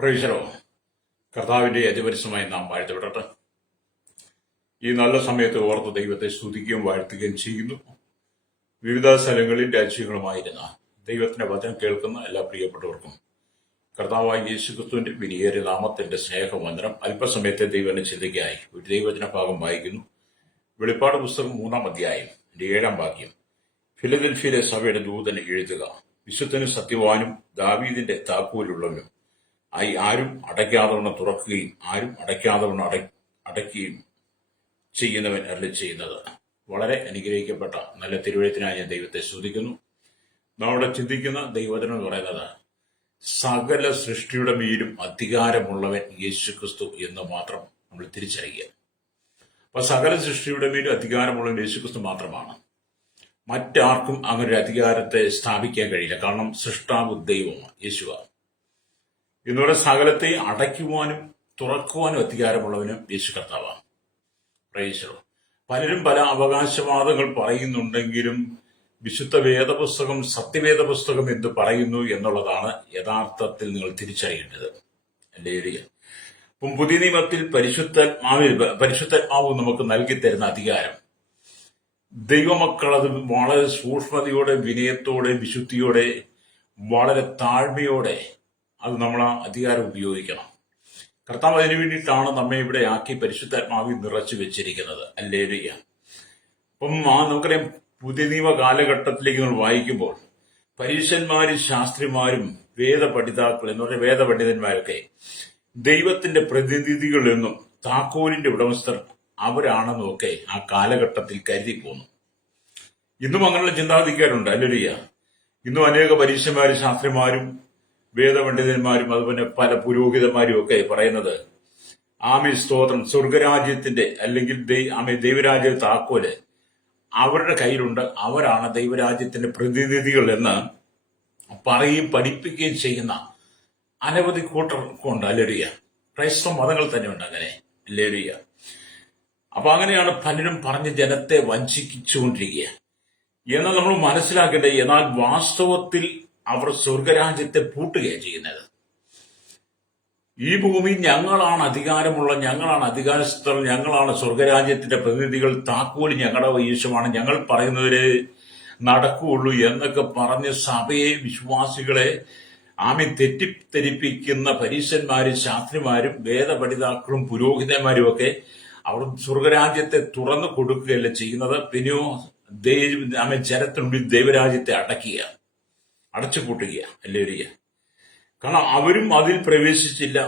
പ്രൈസലോ കർത്താവിന്റെ അതിപരിശമായി നാം വാഴ്ത്തപ്പെടട്ടെ. ഈ നല്ല സമയത്ത് ഓർത്ത് ദൈവത്തെ സ്തുതിക്കുകയും വാഴ്ത്തുകയും ചെയ്യുന്നു. വിവിധ സ്ഥലങ്ങളിൽ രാജ്യങ്ങളുമായിരുന്ന ദൈവത്തിന്റെ വചനം കേൾക്കുന്ന എല്ലാ പ്രിയപ്പെട്ടവർക്കും കർത്താവായ യേശുക്രിസ്തുവിന്റെ വിനിയേറിയ നാമത്തിന്റെ സ്നേഹവന്ദനം. അല്പസമയത്തെ ദൈവന്റെ ചിന്തയ്ക്കായി ഒരു ദൈവവചന ഭാഗം വായിക്കുന്നു. വെളിപ്പാട് പുസ്തകം 3-ാം അധ്യായം 7-ാം വാക്യം. ഫിലദൽഫിയയിലെ സഭയുടെ ദൂതന് എഴുതുക, വിശുദ്ധനും സത്യവാനും ദാവീദിന്റെ താക്കോലുള്ളവനും ആയി ആരും അടയ്ക്കാതവണ്ണം തുറക്കുകയും ആരും അടയ്ക്കാതവണ്ണം അടയ്ക്കുകയും ചെയ്യുന്നവൻ അരുളിച്ചെയ്യുന്നത്. വളരെ അനുഗ്രഹിക്കപ്പെട്ട നല്ല തിരുവഴുത്തിനായി ഞാൻ ദൈവത്തെ സ്തുതിക്കുന്നു. നമ്മുടെ ചിന്തിക്കുന്ന ദൈവവചനം എന്ന് പറയുന്നത് സകല സൃഷ്ടിയുടെ മേലും അധികാരമുള്ളവൻ യേശുക്രിസ്തു എന്ന് മാത്രം നമ്മൾ തിരിച്ചറിയുക. അപ്പൊ സകല സൃഷ്ടിയുടെ മേലും അധികാരമുള്ളവൻ യേശുക്രിസ്തു മാത്രമാണ്. മറ്റാർക്കും അങ്ങനെ ഒരു അധികാരത്തെ സ്ഥാപിക്കാൻ കഴിയില്ല. കാരണം സൃഷ്ടാവ് ദൈവമാണ്, യേശുവാണ്. ഇന്നുകൂടെ സകലത്തെ അടയ്ക്കുവാനും തുറക്കുവാനും അധികാരമുള്ളവനും യേശു കർത്താവാണ്. പ്രൈസലോ. പലരും പല അവകാശവാദങ്ങൾ പറയുന്നുണ്ടെങ്കിലും വിശുദ്ധ വേദപുസ്തകം സത്യവേദ പുസ്തകം എന്ത് പറയുന്നു എന്നുള്ളതാണ് യഥാർത്ഥത്തിൽ നിങ്ങൾ തിരിച്ചറിയേണ്ടത്. അല്ലേ? അപ്പം പുതിയ നിയമത്തിൽ പരിശുദ്ധാത്മാവ് നമുക്ക് നൽകി തരുന്ന അധികാരം, ദൈവമക്കൾ അത് വളരെ സൂക്ഷ്മതയോടെ, വിനയത്തോടെ, വിശുദ്ധിയോടെ, വളരെ താഴ്മയോടെ അത് നമ്മൾ ആ അധികാരം ഉപയോഗിക്കണം. കർത്താവ് അതിനു വേണ്ടിയിട്ടാണ് നമ്മെ ഇവിടെ ആക്കി പരിശുദ്ധാത്മാവിൽ നിറച്ചു വെച്ചിരിക്കുന്നത്. ഹല്ലേലൂയ. അപ്പം നമുക്കറിയാം, പുതിയ നിയമ കാലഘട്ടത്തിലേക്ക് നമ്മൾ വായിക്കുമ്പോൾ പരീശന്മാരും ശാസ്ത്രിമാരും വേദപണ്ഡിതാക്കൾ എന്ന് പറഞ്ഞ വേദപണ്ഡിതന്മാരൊക്കെ ദൈവത്തിന്റെ പ്രതിനിധികൾ എന്നും താക്കോലിന്റെ ഉടമസ്ഥർ അവരാണെന്നും ഒക്കെ ആ കാലഘട്ടത്തിൽ കരുതി പോന്നു. ഇന്നും അങ്ങനെയുള്ള ചിന്താഗതിക്കാരുണ്ട്. ഹല്ലേലൂയ. ഇന്നും അനേക പരീശന്മാരും ശാസ്ത്രിമാരും വേദപണ്ഡിതന്മാരും അതുപോലെ പല പുരോഹിതന്മാരും ഒക്കെ പറയുന്നത് ആമേ സ്തോത്രം, സ്വർഗരാജ്യത്തിന്റെ അല്ലെങ്കിൽ ദൈവരാജ്യ താക്കോല് അവരുടെ കയ്യിലുണ്ട്, അവരാണ് ദൈവരാജ്യത്തിന്റെ പ്രതിനിധികൾ എന്ന് പറയുകയും പഠിപ്പിക്കുകയും ചെയ്യുന്ന അനവധി കൂട്ടർക്കുണ്ട്. ഹല്ലേലൂയ. ക്രൈസ്തവ മതങ്ങൾ തന്നെയുണ്ട് അങ്ങനെ. ഹല്ലേലൂയ. അപ്പൊ അങ്ങനെയാണ് പലരും പറഞ്ഞ് ജനത്തെ വഞ്ചിച്ചുകൊണ്ടിരിക്കുക. എന്നാൽ നമ്മൾ മനസ്സിലാക്കേണ്ടത്, എന്നാൽ വാസ്തവത്തിൽ അവർ സ്വർഗരാജ്യത്തെ പൂട്ടുകയാണ് ചെയ്യുന്നത്. ഈ ഭൂമി ഞങ്ങളാണ് അധികാരമുള്ള, ഞങ്ങളാണ് അധികാരസ്ഥർ, ഞങ്ങളാണ് സ്വർഗരാജ്യത്തിന്റെ പ്രതിനിധികൾ, താക്കോല് ഞങ്ങളുടെ വൈശമാണ്, ഞങ്ങൾ പറയുന്നവരെ നടക്കുകയുള്ളൂ എന്നൊക്കെ പറഞ്ഞ് സഭയെ, വിശ്വാസികളെ തെറ്റിദ്ധരിപ്പിക്കുന്ന പരീശന്മാരും ശാസ്ത്രിമാരും വേദപഠിതാക്കളും പുരോഹിതന്മാരും ഒക്കെ അവർ സ്വർഗരാജ്യത്തെ തുറന്നു കൊടുക്കുകയല്ല ചെയ്യുന്നത്. പിന്നെയോ ജനത്തിനുള്ളിൽ ദൈവരാജ്യത്തെ അടച്ചുപൂട്ടുക. ഹല്ലേലൂയ. കാരണം അവരും അതിൽ പ്രവേശിച്ചില്ല,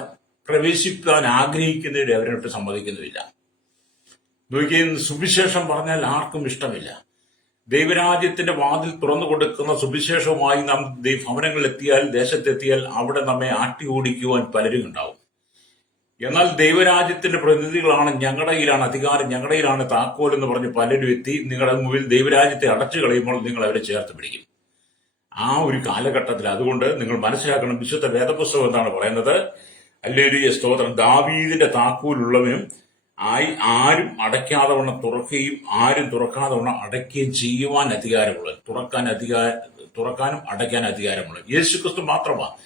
പ്രവേശിക്കാൻ ആഗ്രഹിക്കുന്നവരെ അവരോട്ട് സമ്മതിക്കുന്നുമില്ല. നോക്കിയും സുവിശേഷം പറഞ്ഞാൽ ആർക്കും ഇഷ്ടമില്ല. ദൈവരാജ്യത്തിന്റെ വാതിൽ തുറന്നു കൊടുക്കുന്ന സുവിശേഷവുമായി നാം ഭവനങ്ങളിലെത്തിയാൽ, ദേശത്തെത്തിയാൽ അവിടെ നമ്മെ ആട്ടി ഓടിക്കുവാൻ പലരും ഉണ്ടാവും. എന്നാൽ ദൈവരാജ്യത്തിന്റെ പ്രതിനിധികളാണ്, ഞങ്ങളുടെ കയ്യിലാണ് അധികാരം, ഞങ്ങളുടെ കയ്യിലാണ് താക്കോൽ എന്ന് പറഞ്ഞ് പലരും എത്തി നിങ്ങളുടെ മുമ്പിൽ ദൈവരാജ്യത്തെ അടച്ചു കളയുമ്പോൾ നിങ്ങൾ അവരെ ചേർത്ത് പിടിക്കും. ആ ഒരു കാലഘട്ടത്തിൽ അതുകൊണ്ട് നിങ്ങൾ മനസ്സിലാക്കണം, വിശുദ്ധ വേദപുസ്തകം എന്താണ് പറയുന്നത്? ഹല്ലേലൂയ, സ്തോത്രം. ദാവീദിന്റെ താക്കോലുള്ളവനും ആരും അടയ്ക്കാതവണ്ണം തുറക്കുകയും ആരും തുറക്കാതവണ്ണം അടയ്ക്കുകയും ചെയ്യുവാൻ അധികാരമുള്ളത്, തുറക്കാനും അടയ്ക്കാൻ അധികാരമുള്ളത് യേശുക്രിസ്തു മാത്രമാണ്.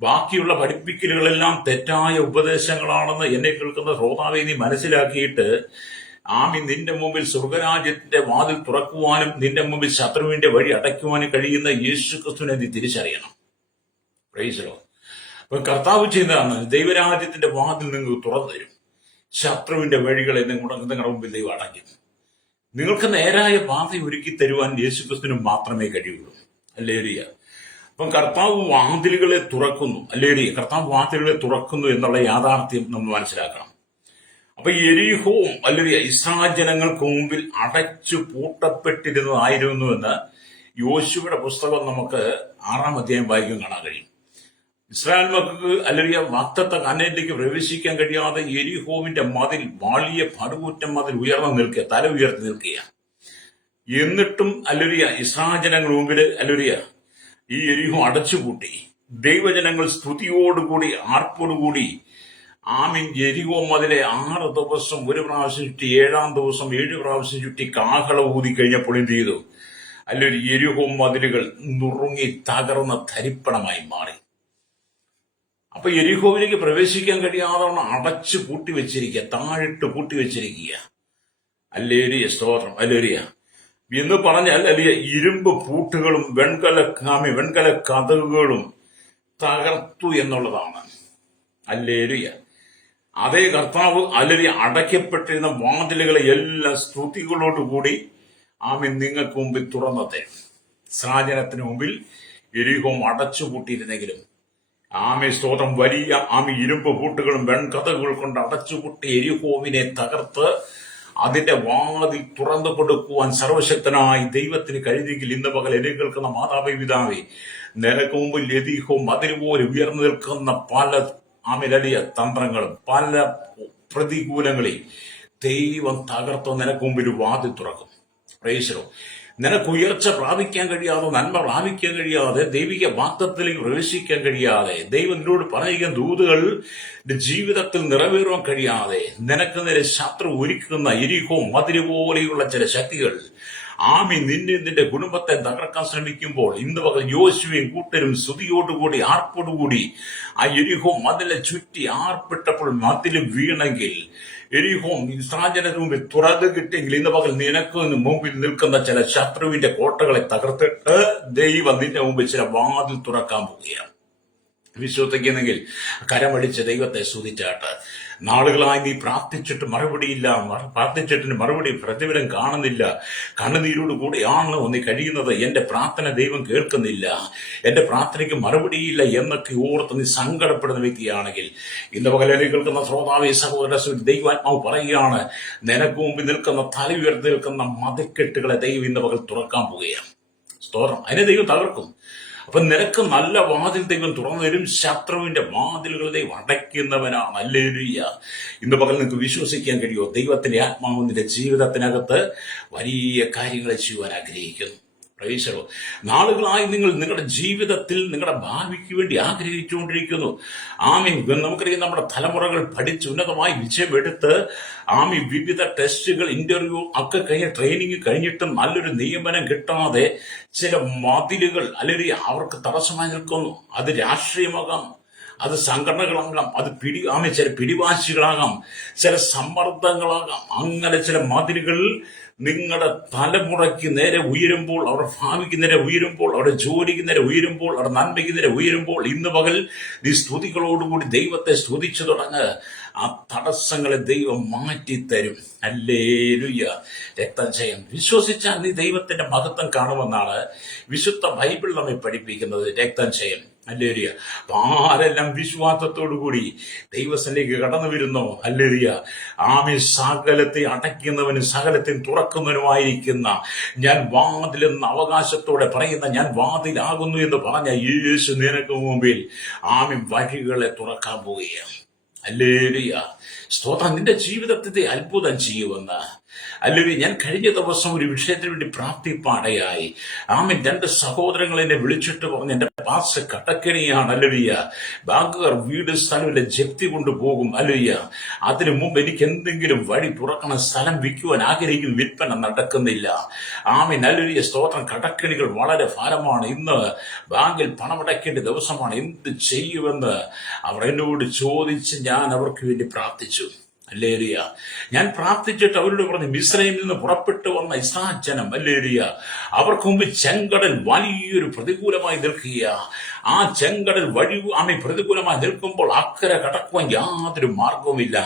ബാക്കിയുള്ള പഠിപ്പിക്കലുകളെല്ലാം തെറ്റായ ഉപദേശങ്ങളാണെന്ന് എന്നെ കേൾക്കുന്ന ശ്രോതാവെ നീ മനസ്സിലാക്കിയിട്ട് നിന്റെ മുമ്പിൽ സ്വർഗരാജ്യത്തിന്റെ വാതിൽ തുറക്കുവാനും നിന്റെ മുമ്പിൽ ശത്രുവിന്റെ വഴി അടയ്ക്കുവാനും കഴിയുന്ന യേശുക്രിസ്തുവിനെ നീ തിരിച്ചറിയണം. Praise the Lord. അപ്പൊ കർത്താവ് ചെയ്യുന്നതാണ്, ദൈവരാജ്യത്തിന്റെ വാതിൽ നിങ്ങൾക്ക് തുറന്നു തരും. ശത്രുവിന്റെ വഴികളെ നിങ്ങളുടെ മുമ്പിൽ ദൈവം അടയ്ക്കും. നിങ്ങൾക്ക് നേരായ പാത ഒരുക്കി തരുവാൻ യേശുക്രിസ്തുവിന് മാത്രമേ കഴിയുള്ളൂ. ഹല്ലേലൂയ. അപ്പം കർത്താവ് വാതിലുകളെ തുറക്കുന്നു. ഹല്ലേലൂയ. കർത്താവ് വാതിലുകളെ തുറക്കുന്നു എന്നുള്ള യാഥാർത്ഥ്യം നമ്മൾ മനസ്സിലാക്കണം. അപ്പൊ യെരിഹോവും അല്ലെങ്കിൽ ഇസ്രായേൽ ജനങ്ങൾക്ക് മുമ്പിൽ അടച്ചു പൂട്ടപ്പെട്ടിരുന്നതായിരുന്നുവെന്ന് യോശുവയുടെ പുസ്തകം നമുക്ക് 6-ാം അധ്യായം വായിക്കാൻ കാണാൻ കഴിയും. ഇസ്രായേൽ മക്കൾക്ക് അല്ലെങ്കിൽ വാഗ്ദത്ത കനാനിലേക്ക് പ്രവേശിക്കാൻ കഴിയാതെ യെരിഹോവിന്റെ മതിൽ, വാളിയ പടുകൂറ്റം മതിൽ ഉയർന്നു നിൽക്കുക, തല ഉയർത്തി നിൽക്കുക. എന്നിട്ടും ഇസ്രായേൽ ജനങ്ങൾ മുമ്പിൽ ഈ യെരിഹോ അടച്ചുപൂട്ടി. ദൈവജനങ്ങൾ സ്തുതിയോടുകൂടി ആർപ്പോടുകൂടി യെരിഹോ മതിലെ 6 ദിവസം ഒരു പ്രാവശ്യം ചുറ്റി, 7-ാം ദിവസം 7 പ്രാവശ്യം ചുറ്റി കാഹള ഊതി കഴിഞ്ഞപ്പോൾ എന്ത് ചെയ്തു? യെരിഹോ മതിലുകൾ നുറുങ്ങി തകർന്ന ധരിപ്പണമായി മാറി. അപ്പൊ എരിഹോവിലേക്ക് പ്രവേശിക്കാൻ കഴിയാതെ അടച്ചു പൂട്ടി വെച്ചിരിക്കുക, താഴിട്ട് പൂട്ടി വെച്ചിരിക്കുക. അല്ലേലിയ, സ്തോത്രം, അല്ലേലിയ. എന്ന് പറഞ്ഞാൽ അല്ലെ, ഇരുമ്പ് പൂട്ടുകളും വെൺകല കതകുകളും തകർത്തു എന്നുള്ളതാണ്. അല്ലേലിയ. അതേ കർത്താവ് അല്ലേലിയ അടയ്ക്കപ്പെട്ടിരുന്ന വാതിലുകളെ എല്ലാം സ്തുതികളോടുകൂടി നിങ്ങൾക്ക് മുമ്പിൽ തുറന്നത്. സാജനത്തിന് മുമ്പിൽ എരിഹോം അടച്ചുപൂട്ടിയിരുന്നെങ്കിലും സ്തോത്രം, വലിയ ഇരുമ്പ് പൂട്ടുകളും വെൺകഥകൾ കൊണ്ട് അടച്ചുപൂട്ടി എരിഹോവിനെ തകർത്ത് അതിന്റെ വാതിൽ തുറന്നു കൊടുക്കുവാൻ സർവശക്തനായി ദൈവത്തിന് കഴിഞ്ഞെങ്കിൽ ഇന്ന് പകൽ എന്നെ കേൾക്കുന്ന മാതാവേ, പിതാവേ, നിനക്ക് മുമ്പിൽ എരിഹോം അതിനുപോലെ ഉയർന്നു നിൽക്കുന്ന പല വലിയ തന്ത്രങ്ങളും പല പ്രതികൂലങ്ങളെ ദൈവം തകർത്തോ നിനക്ക് മുമ്പിൽ വാതിൽ തുറക്കും. പ്രേക്ഷകരോ, നിനക്ക് ഉയർച്ച പ്രാപിക്കാൻ കഴിയാതെ, നന്മ പ്രാപിക്കാൻ കഴിയാതെ, ദൈവിക വാഗ്ദത്തത്തിലേക്ക് പ്രവേശിക്കാൻ കഴിയാതെ, ദൈവം നിന്നോട് പറയുന്ന ദൂതുകൾ ജീവിതത്തിൽ നിറവേറുവാൻ കഴിയാതെ നിനക്ക് നേരെ ശത്രു ഒരുക്കുന്ന എരിഹോ മതില് പോലെയുള്ള ചില ശക്തികൾ നിന്റെ കുടുംബത്തെ തകർക്കാൻ ശ്രമിക്കുമ്പോൾ ഇന്ന് പകൽ യോശുവയും കൂട്ടരും സ്തുതിയോടുകൂടി ആർപ്പോടുകൂടി എരിഹോ മതിലെ ചുറ്റി ആർപ്പിട്ടപ്പോൾ മതില് വീണെങ്കിൽ, എരിഹോ ഇസ്രായേലിന് മുമ്പിൽ തുറന്നു കിട്ടിയെങ്കിൽ ഇന്ന് പകൽ നിനക്ക് മുമ്പിൽ നിൽക്കുന്ന ചില ശത്രുവിന്റെ കോട്ടകളെ തകർത്തിട്ട് ദൈവം നിന്റെ മുമ്പിൽ ചില വാതിൽ തുറക്കാൻ പോവുകയാണ്. വിശ്വസിക്കുന്നെങ്കിൽ കരമടിച്ച് ദൈവത്തെ സ്തുതിച്ചാട്ട്. നാളുകളായി നീ പ്രാർത്ഥിച്ചിട്ട് മറുപടിയില്ല, പ്രാർത്ഥിച്ചിട്ട് മറുപടി പ്രതിഫലം കാണുന്നില്ല, കണ്ണുനീരോട് കൂടെയാണ് നീ കഴിയുന്നത്, എന്റെ പ്രാർത്ഥന ദൈവം കേൾക്കുന്നില്ല, എന്റെ പ്രാർത്ഥനയ്ക്ക് മറുപടിയില്ല എന്നൊക്കെ ഓർത്ത് നീ സങ്കടപ്പെടുന്ന വ്യക്തിയാണെങ്കിൽ ഇന്ന് പകൽ കേൾക്കുന്ന ശ്രോതാവേ, സഹോദര, ദൈവാത്മാവ് പറയുകയാണ്, നിനക്ക് മുമ്പിൽ നിൽക്കുന്ന തല ഉയർത്തി നിൽക്കുന്ന മതിക്കെട്ടുകളെ ദൈവം ഇന്ന് പകൽ തുറക്കാൻ പോവുകയാണ്. സ്തോത്രം. അതിനെ ദൈവം തകർക്കും. അപ്പൊ നിനക്ക് നല്ല വാതിൽ ദൈവം തുറന്നു തരും. ശത്രുവിന്റെ വാതിലുകൾ ദൈവം അടയ്ക്കുന്നവനാണ്. ഹല്ലേലൂയ. ഇന്ന് പകൽ നിങ്ങൾക്ക് വിശ്വസിക്കാൻ കഴിയുമോ? ദൈവത്തിന്റെ ആത്മാവ് നിന്റെ ജീവിതത്തിനകത്ത് വലിയ കാര്യങ്ങൾ ചെയ്യുവാൻ ആഗ്രഹിക്കുന്നു. പ്രവേശനോ, നാളുകളായി നിങ്ങൾ നിങ്ങളുടെ ജീവിതത്തിൽ നിങ്ങളുടെ ഭാവിക്ക് വേണ്ടി ആഗ്രഹിച്ചുകൊണ്ടിരിക്കുന്നു. നമുക്കറിയാം, നമ്മുടെ തലമുറകൾ പഠിച്ച് ഉന്നതമായി വിജയമെടുത്ത് വിവിധ ടെസ്റ്റുകൾ, ഇന്റർവ്യൂ ഒക്കെ കഴിഞ്ഞ് ട്രെയിനിങ് കഴിഞ്ഞിട്ടും നല്ലൊരു നിയമനം കിട്ടാതെ ചില മതിലുകൾ അല്ലെങ്കിൽ അവർക്ക് തടസ്സമായി നിൽക്കുന്നു. അത് രാഷ്ട്രീയമാകാം, അത് സംഘടനകളാകാം, അത് ചില പിടിവാശികളാകാം, ചില സമ്മർദ്ദങ്ങളാകാം. അങ്ങനെ ചില മതിലുകൾ നിങ്ങളുടെ തലമുറയ്ക്ക് നേരെ ഉയരുമ്പോൾ, അവരുടെ ഭാവിക്ക് നേരെ ഉയരുമ്പോൾ, അവരുടെ ജോലിക്ക് നേരെ ഉയരുമ്പോൾ, അവരുടെ നന്മയ്ക്ക് നേരെ ഉയരുമ്പോൾ ഇന്ന് പകൽ നീ സ്തുതികളോടുകൂടി ദൈവത്തെ സ്തുതിച്ചു തുടങ്ങ്. ആ തടസ്സങ്ങളെ ദൈവം മാറ്റിത്തരും. ഹല്ലേലൂയ. രക്തം ജയം. വിശ്വസിച്ചാൽ നീ ദൈവത്തിന്റെ മഹത്വം കാണുമെന്നാണ് വിശുദ്ധ ബൈബിൾ നമ്മെ പഠിപ്പിക്കുന്നത്. രക്തം ജയം. ഹല്ലേലൂയ. ആരെല്ലാം വിശ്വാസത്തോടുകൂടി ദൈവസന്നിധിയിലേക്ക് കടന്നു വരുന്നോ, ഹല്ലേലൂയ, സകലത്തെ അടയ്ക്കുന്നവനും സകലത്തെ തുറക്കുന്നവനുമായിരിക്കുന്ന ഞാൻ വാതിലെന്ന അവകാശത്തോടെ പറയുന്ന ഞാൻ വാതിലാകുന്നു എന്ന് പറഞ്ഞ യേശു നിനക്ക് മുമ്പിൽ വഴികളെ തുറക്കാൻ പോവുകയാണ്. ഹല്ലേലൂയ. സ്തോത്രം. നിന്റെ ജീവിതത്തിന്റെ അത്ഭുതം ചെയ്യുമെന്ന്. അല്ലെങ്കിൽ ഞാൻ കഴിഞ്ഞ ദിവസം ഒരു വിഷയത്തിന് വേണ്ടി പ്രാർത്ഥിപ്പാടയായി. രണ്ട് സഹോദരങ്ങൾ എന്നെ വിളിച്ചിട്ട് പറഞ്ഞു, എന്റെ പാസ് കടക്കെണിയാണ്, അല്ലുയ്യ, ബാങ്കുകാർ വീട് സ്ഥലമില്ല, ജപ്തി കൊണ്ടുപോകും, അല്ലുയ്യ, അതിനു മുമ്പ് എനിക്ക് എന്തെങ്കിലും വഴി തുറക്കണം, സ്ഥലം വിൽക്കുവാൻ ആഗ്രഹിക്കും, വിൽപ്പന നടക്കുന്നില്ല. അല്ലുയ്യ, സ്തോത്രം. കടക്കെണികൾ വളരെ ഭാരമാണ്, ഇന്ന് ബാങ്കിൽ പണമടയ്ക്കേണ്ട ദിവസമാണ്, എന്ത് ചെയ്യുമെന്ന് അവർ എന്നോട് ചോദിച്ച് ഞാൻ അവർക്ക് വേണ്ടി പ്രാർത്ഥിച്ചു. ഹല്ലേലൂയ. ഞാൻ പ്രാർത്ഥിച്ചിട്ട് അവരോട് പറഞ്ഞു, മിസ്രൈമിൽ നിന്ന് പുറപ്പെട്ടു വന്ന ഇസ്രായേൽ ജനം, ഹല്ലേലൂയ, അവർക്ക് മുമ്പ് ചെങ്കടൽ വലിയൊരു പ്രതികൂലമായി നിൽക്കുക. ആ ചെങ്കടൽ പ്രതികൂലമായി നിൽക്കുമ്പോൾ അക്കരെ കടക്കുവാൻ യാതൊരു മാർഗവുമില്ല.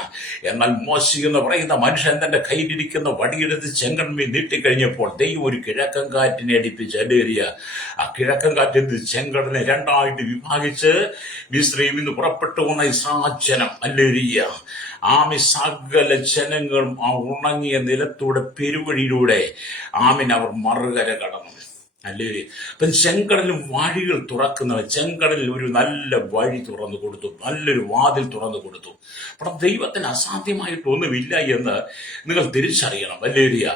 എന്നാൽ മോശെ എന്ന് പറയുന്ന മനുഷ്യൻ തന്റെ കയ്യിലിരിക്കുന്ന വടിയെടുത്ത് ചെങ്കടലിൽ നീട്ടിക്കഴിഞ്ഞപ്പോൾ ദൈവം ഒരു കിഴക്കൻ കാറ്റിനെ അടിപ്പിച്ച്, ഹല്ലേലൂയ, ആ കിഴക്കൻ കാറ്റ് ചെങ്കടലിനെ രണ്ടായിട്ട് വിഭാഗിച്ച് മിസ്രൈമിൽ നിന്ന് പുറപ്പെട്ടു വന്ന ഇസ്രായേൽ ജനം, ഹല്ലേലൂയ, സകല ജനങ്ങളും ആ ഉണങ്ങിയ നിലത്തൂടെ പെരുവഴിയിലൂടെ അവർ മറുകര കടന്നു. അല്ലേ? അപ്പം ചെങ്കടലിൽ വഴികൾ തുറക്കുന്നവൻ ചെങ്കടലിൽ ഒരു നല്ല വഴി തുറന്നു കൊടുത്തു, നല്ലൊരു വാതിൽ തുറന്നു കൊടുത്തു. അപ്പം ദൈവത്തിന് അസാധ്യമായിട്ടൊന്നുമില്ല എന്ന് നിങ്ങൾ തിരിച്ചറിയണം. ഹല്ലേലൂയ.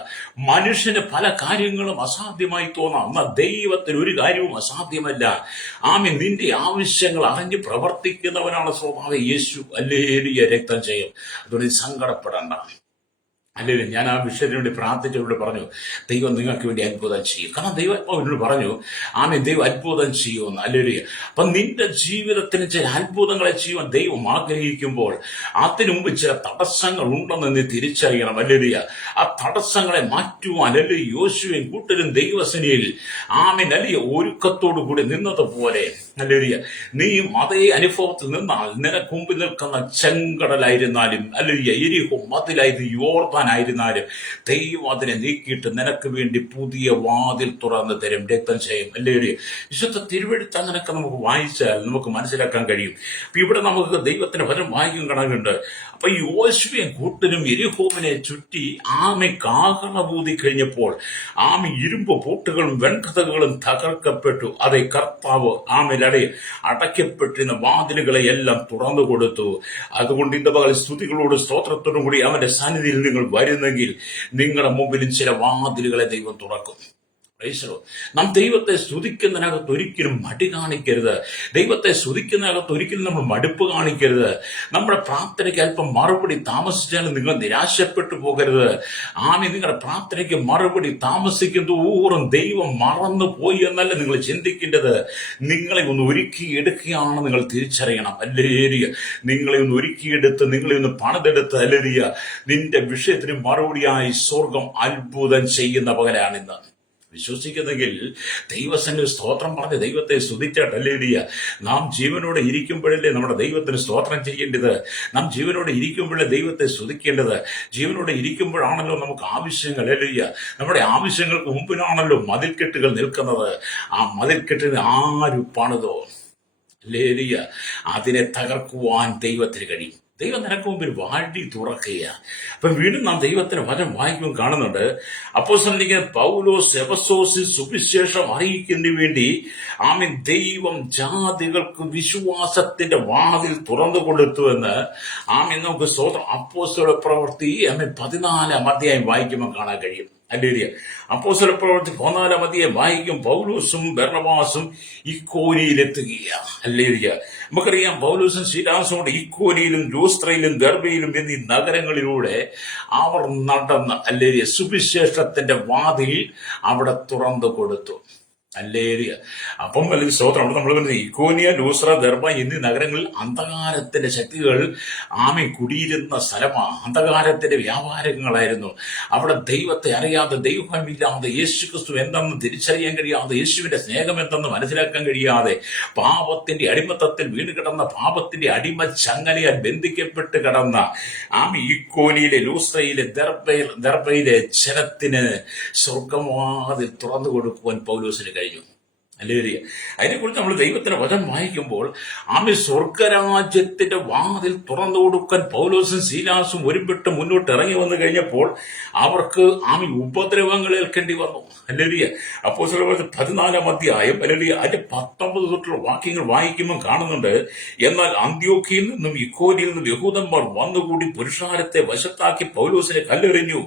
മനുഷ്യന് പല കാര്യങ്ങളും അസാധ്യമായി തോന്നാം, എന്നാൽ ദൈവത്തിന് ഒരു കാര്യവും അസാധ്യമല്ല. നിന്റെ ആവശ്യങ്ങൾ അറിഞ്ഞ് പ്രവർത്തിക്കുന്നവനാണ് സ്വഭാവ യേശു. ഹല്ലേലൂയ. രക്തം ചെയ്യും. അതുകൊണ്ട് സങ്കടപ്പെടണ്ട. അല്ലെങ്കിൽ ഞാൻ ആ വിഷയത്തിന് വേണ്ടി പ്രാർത്ഥിച്ചവരോട് പറഞ്ഞു, ദൈവം നിങ്ങൾക്ക് വേണ്ടി അത്ഭുതം ചെയ്യും. കാരണം ദൈവം അവരോട് പറഞ്ഞു, ദൈവം അത്ഭുതം ചെയ്യുമെന്ന്. അല്ലെങ്കിൽ അപ്പൊ നിന്റെ ജീവിതത്തിന് ചില അത്ഭുതങ്ങളെ ചെയ്യുവാൻ ദൈവം ആഗ്രഹിക്കുമ്പോൾ അതിനു മുമ്പ് ചില തടസ്സങ്ങൾ ഉണ്ടെന്ന് നീ തിരിച്ചറിയണം. അല്ലെങ്കിൽ ആ തടസ്സങ്ങളെ മാറ്റുവാൻ അല്ലെങ്കിൽ യോശുവയും കൂട്ടരും ദൈവസേനയിൽ അല്ലെങ്കിൽ ഒരുക്കത്തോടു കൂടി നിന്നതുപോലെ അല്ലെങ്കിൽ നീയും അതേ അനുഭവത്തിൽ നിന്നാൽ നിനക്ക് മുമ്പിൽ നിൽക്കുന്ന ചെങ്കടലായിരുന്നാലും അല്ലെങ്കിൽ എരിഹോ മതിലായത് യോർദാനായിരുന്നാലും ദൈവം അതിനെ നീക്കിയിട്ട് നിനക്ക് വേണ്ടി പുതിയ വാതിൽ തുറന്ന് തരും, രക്തം ചെയ്യും. അല്ലെങ്കിൽ വിശുദ്ധ തിരുവെഴുത്ത് അങ്ങനെയൊക്കെ നമുക്ക് വായിച്ചാൽ നമുക്ക് മനസ്സിലാക്കാൻ കഴിയും. അപ്പൊ ഇവിടെ നമുക്ക് ദൈവത്തിന്റെ വചനം വായിക്കും കണക്കുണ്ട്. അപ്പൊ ഈ യോശുവയും കൂട്ടരും എരിഹോവിനെ ചുറ്റി കാഹളബൂതി കഴിഞ്ഞപ്പോൾ ഇരുമ്പ് പൂട്ടുകളും വെൺകതകളും തകർക്കപ്പെട്ടു. അതേ കർത്താവ് അടയ്ക്കപ്പെട്ടിരുന്ന വാതിലുകളെ എല്ലാം തുറന്നു കൊടുത്തു. അതുകൊണ്ട് ഇന്ന് പകൽ സ്തുതികളോട് സ്തോത്രത്തോടും കൂടി അവന്റെ സന്നിധിയിൽ നിങ്ങൾ വരുന്നെങ്കിൽ നിങ്ങളുടെ മുമ്പിലും ചില വാതിലുകളെ ദൈവം തുറക്കും. നാം ദൈവത്തെ സ്തുതിക്കുന്നതിനകത്ത് ഒരിക്കലും മടി കാണിക്കരുത്. ദൈവത്തെ സ്തുതിക്കുന്നതിനകത്ത് ഒരിക്കലും നമ്മൾ മടുപ്പ് കാണിക്കരുത്. നമ്മുടെ പ്രാർത്ഥനയ്ക്ക് അല്പം മറുപടി താമസിച്ചാലും നിങ്ങൾ നിരാശപ്പെട്ടു പോകരുത്. നിങ്ങളുടെ പ്രാർത്ഥനയ്ക്ക് മറുപടി താമസിക്കുന്നതോറും ദൈവം മറന്നു പോയി എന്നല്ല നിങ്ങൾ ചിന്തിക്കേണ്ടത്. നിങ്ങളെ ഒന്ന് ഒരുക്കിയെടുക്കുകയാണ് നിങ്ങൾ തിരിച്ചറിയണം. അല്ലേരിയ നിങ്ങളെ ഒന്ന് ഒരുക്കിയെടുത്ത് നിങ്ങളെ ഒന്ന് പണിതെടുത്ത് അല്ലേരിയ നിന്റെ വിഷയത്തിന് മറുപടിയായി സ്വർഗം അത്ഭുതം ചെയ്യുന്ന പകലാണിന്ന്. വിശ്വസിക്കുന്നെങ്കിൽ ദൈവസന്നിധി സ്തോത്രം പറഞ്ഞ് ദൈവത്തെ സ്തുതിച്ചിട്ടല്ലേടിയ നാം ജീവനോടെ ഇരിക്കുമ്പോഴല്ലേ നമ്മുടെ ദൈവത്തിന് സ്തോത്രം ചെയ്യേണ്ടത്. നാം ജീവനോടെ ഇരിക്കുമ്പോഴേ ദൈവത്തെ സ്തുതിക്കേണ്ടത്. ജീവനോടെ ഇരിക്കുമ്പോഴാണല്ലോ നമുക്ക് ആവശ്യങ്ങൾ അല്ലേടിയ നമ്മുടെ ആവശ്യങ്ങൾക്ക് മുമ്പിലാണല്ലോ മതിൽക്കെട്ടുകൾ നിൽക്കുന്നത്. ആ മതിൽക്കെട്ടിന് ആര് പണിതോ അല്ലേടിയ അതിനെ തകർക്കുവാൻ ദൈവത്തിന് കഴിയും. ദൈവം നിനക്ക് മുമ്പിൽ വാഴി തുറക്കുക. അപ്പൊ വീണ്ടും നാം ദൈവത്തിന് വചനം വായിക്കും കാണുന്നുണ്ട്. അപ്പോസ്തലനായ പൗലോസ് എഫെസോസിൽ സുവിശേഷം അറിയിക്കുന്നതിന് വേണ്ടി ദൈവം ജാതികൾക്ക് വിശ്വാസത്തിന്റെ വാതിൽ തുറന്നു കൊടുത്തുവെന്ന് നമുക്ക് സ്തോത്രം അപ്പോസ്തല പ്രവൃത്തി 14 അധ്യായം വായിക്കുമ്പോൾ കാണാൻ കഴിയും. അല്ലേരിയ അപ്പോസ്തല പ്രവൃത്തി 14 അധ്യായം വായിക്കും. പൗലോസും ബർന്നബാസും ഇക്കോനിയിലെത്തുകയാണ്. അല്ലേരിയ നമുക്കറിയാം പൗലോസും ശീലാസും കൊണ്ട് ഇക്കോനിയിലും ലൂസ്ത്രയിലും ദെർബയിലും എന്നീ നഗരങ്ങളിലൂടെ അവർ നടന്ന് അല്ലേരിയ സുവിശേഷത്തിന്റെ വാതിൽ അവിടെ തുറന്നു കൊടുത്തു. അല്ലേരിയ അപ്പം അല്ലെങ്കിൽ സ്തോത്രം അവിടെ നമ്മൾ പറയുന്നത് ഇക്കോനിയ, ലൂസ്ര, ദെർബ എന്നീ നഗരങ്ങളിൽ അന്ധകാരത്തിന്റെ ശക്തികൾ കുടിയിരുന്ന സ്ഥലമാണ്. അന്ധകാരത്തിന്റെ വ്യാപാരങ്ങളായിരുന്നു. അവിടെ ദൈവത്തെ അറിയാതെ, ദൈവമില്ലാതെ, യേശുക്രിസ്തു എന്തെന്ന് തിരിച്ചറിയാൻ കഴിയാതെ, യേശുവിന്റെ സ്നേഹം എന്തെന്ന് മനസ്സിലാക്കാൻ കഴിയാതെ പാപത്തിന്റെ അടിമത്തത്തിൽ വീണ് കിടന്ന, പാപത്തിന്റെ അടിമ ചങ്ങലയാൽ ബന്ധിക്കപ്പെട്ട് കിടന്ന ഇക്കോനിയിലെ, ലൂസ്രയിലെ, ദെർബയിലെ ജനത്തിന് സ്വർഗവാതിൽ തുറന്നു കൊടുക്കുവാൻ പൗലോസിന് കഴിഞ്ഞു. അല്ലേരിയ അതിനെക്കുറിച്ച് നമ്മൾ ദൈവത്തിന്റെ വചനം വായിക്കുമ്പോൾ സ്വർഗരാജ്യത്തിന്റെ വാതിൽ തുറന്നു കൊടുക്കാൻ പൗലോസും ശീലാസും ഒരുപെട്ട് മുന്നോട്ട് ഇറങ്ങി വന്നു കഴിഞ്ഞപ്പോൾ അവർക്ക് ഉപദ്രവങ്ങൾ ഏൽക്കേണ്ടി വന്നു. അല്ലേരിയ അപ്പോസ്തലപ്രവൃത്തി 14 അധ്യായം അല്ലേരിയ അതിന്റെ 19 തൊട്ടുള്ള വാക്യങ്ങൾ വായിക്കുമ്പോൾ കാണുന്നുണ്ട്. എന്നാൽ അന്ത്യോക്യയിൽ നിന്നും ഇക്കോനിയിൽ നിന്നും യഹൂദന്മാർ വന്നുകൂടി പുരുഷാരത്തെ വശത്താക്കി പൗലോസിനെ കല്ലെറിഞ്ഞു.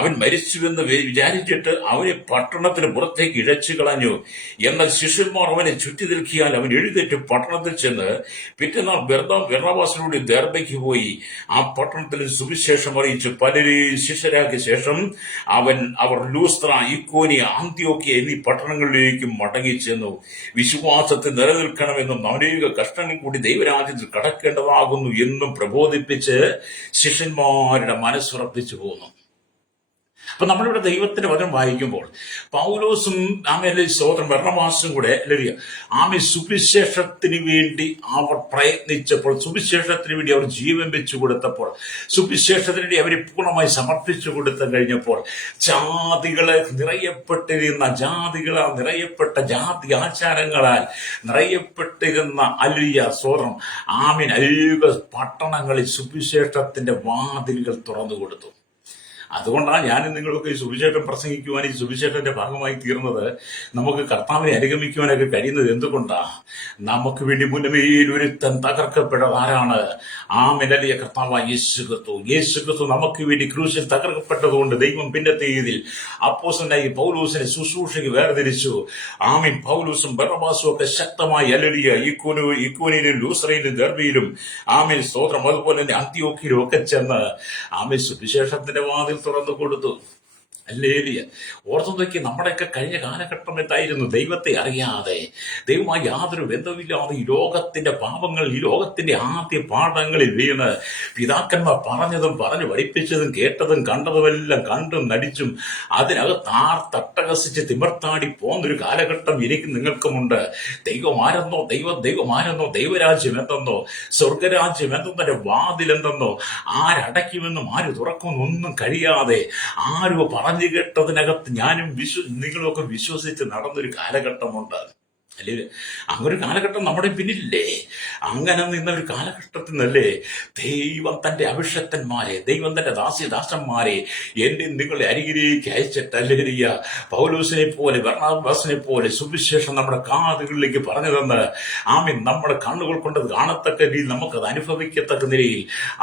അവൻ മരിച്ചുവെന്ന് വിചാരിച്ചിട്ട് അവനെ പട്ടണത്തിന് പുറത്തേക്ക് ഇഴച്ചു കളഞ്ഞു. എന്നാൽ ശിഷ്യന്മാർ അവനെ ചുറ്റി നിൽക്കിയാൽ അവൻ എഴുന്നേറ്റ് പട്ടണത്തിൽ ചെന്ന് പിറ്റേന്നാൾ ബർന്നബാസിനോട് ദെർബയ്ക്ക് പോയി ആ പട്ടണത്തിൽ സുവിശേഷം അറിയിച്ചു പലരെയും ശിഷ്യരാക്കിയ ശേഷം അവർ ലൂസ്ത്ര, ഇക്കോനിയ, അന്ത്യോക്യ എന്നീ പട്ടണങ്ങളിലേക്കും മടങ്ങിച്ചെന്നു. വിശ്വാസത്തിൽ നിലനിൽക്കണമെന്നും അനേക കഷ്ടങ്ങൾ കൂടി ദൈവരാജ്യത്തിൽ കടക്കേണ്ടതാകുന്നു എന്നും പ്രബോധിപ്പിച്ച് ശിഷ്യന്മാരുടെ മനസ്സുറപ്പിച്ചു പോന്നു. അപ്പൊ നമ്മളിവിടെ ദൈവത്തിന്റെ വചനം വായിക്കുമ്പോൾ പൗലോസും സ്തോത്രം ബർന്നബാസും കൂടെ സുവിശേഷത്തിന് വേണ്ടി അവർ പ്രയത്നിച്ചപ്പോൾ, സുവിശേഷത്തിന് വേണ്ടി അവർ ജീവൻ വെച്ചു കൊടുത്തപ്പോൾ, സുവിശേഷത്തിന് വേണ്ടി അവരെ പൂർണ്ണമായി സമർപ്പിച്ചു കൊടുത്തു കഴിഞ്ഞപ്പോൾ ജാതികളെ നിറയപ്പെട്ടിരുന്ന നിറയപ്പെട്ട ജാതി ആചാരങ്ങളാൽ നിറയപ്പെട്ടിരുന്ന സ്തോത്രം അനേക പട്ടണങ്ങളിൽ സുവിശേഷത്തിന്റെ വാതിലുകൾ തുറന്നു കൊടുത്തു. അതുകൊണ്ടാണ് ഞാനും നിങ്ങളൊക്കെ ഈ സുവിശേഷം പ്രസംഗിക്കുവാൻ, ഈ സുവിശേഷത്തിന്റെ ഭാഗമായി തീർന്നത്. നമുക്ക് കർത്താവിനെ അനുഗമിക്കുവാനൊക്കെ കഴിയുന്നത് എന്തുകൊണ്ടാണ്? നമുക്ക് വേണ്ടി മുന്നമേൽ ഒരുത്തൻ തകർക്കപ്പെട്ടത് ആരാണ്? മെനലിയ കർത്താവായ യേശുക്രിസ്തു നമുക്ക് വേണ്ടി ക്രൂശിൽ തകർക്കപ്പെട്ടതുകൊണ്ട് ദൈവം പിന്നത്തെ ഇതിൽ അപ്പോസ്തലനായ പൗലോസിനെ ശുശ്രൂഷയ്ക്ക് വേർതിരിച്ചു. പൗലോസും ബർന്നബാസും ഒക്കെ ശക്തമായി അല്ലേലൂയ ഇക്കോനിയിലും ലൂസ്രയിലും ദെർബയിലും സ്തോത്രം അതുപോലെ തന്നെ അന്ത്യോക്യയിലും ഒക്കെ ചെന്ന് സുവിശേഷത്തിന്റെ വാതിൽ തുറന്നു കൊടുത്തു. ഹല്ലേലൂയ. ഓർത്തു നോക്കി, നമ്മുടെയൊക്കെ കഴിഞ്ഞ കാലഘട്ടം എന്തായിരുന്നു? ദൈവത്തെ അറിയാതെ, ദൈവമായി യാതൊരു ബന്ധമില്ലാതെ ഈ ലോകത്തിന്റെ പാപങ്ങൾ, ഈ ലോകത്തിന്റെ ആദ്യ പാഠങ്ങളിൽ വീണ് പിതാക്കന്മാർ പറഞ്ഞതും പറഞ്ഞു പഠിപ്പിച്ചതും കേട്ടതും കണ്ടതുമെല്ലാം കണ്ടും നടിച്ചും അതിനകത്ത് തട്ടഹസിച്ച് തിമിർത്താടി പോന്നൊരു കാലഘട്ടം എനിക്കും നിങ്ങൾക്കുമുണ്ട്. ദൈവമാരെന്നോ, ദൈവമാരെന്നോ, ദൈവരാജ്യം എന്തെന്നോ, സ്വർഗരാജ്യം എന്തെന്നോ, വാതിൽ എന്തെന്നോ, ആരടയ്ക്കുമെന്നും ആര് തുറക്കുമെന്നും ഒന്നും കഴിയാതെ ആരോ പറഞ്ഞു കേട്ടതിനകത്ത് ഞാനും നിങ്ങളുമൊക്കെ വിശ്വസിച്ച് നടന്നൊരു കാലഘട്ടമുണ്ട്. അല്ലേ? അങ്ങനൊരു കാലഘട്ടം നമ്മുടെ പിന്നില്ലേ? അങ്ങനെ നിന്ന ഒരു കാലഘട്ടത്തിൽ നിന്നല്ലേ ദൈവം തന്റെ അഭിഷക്തന്മാരെ, ദൈവം തന്റെ ദാസന്മാരെ എന്റെ നിങ്ങളെ അരികിലേക്ക് അയച്ചിട്ടല്ലേരിയ പൗലോസിനെ പോലെ, ബർണ്ണാബാസിനെ പോലെ സുവിശേഷം നമ്മുടെ കാതുകളിലേക്ക് പറഞ്ഞു തന്ന് ആമീൻ നമ്മുടെ കണ്ണുകൾ കൊണ്ട് കാണത്തക്ക രീതിയിൽ നമുക്കത് അനുഭവിക്കത്തക്ക നിലയിൽ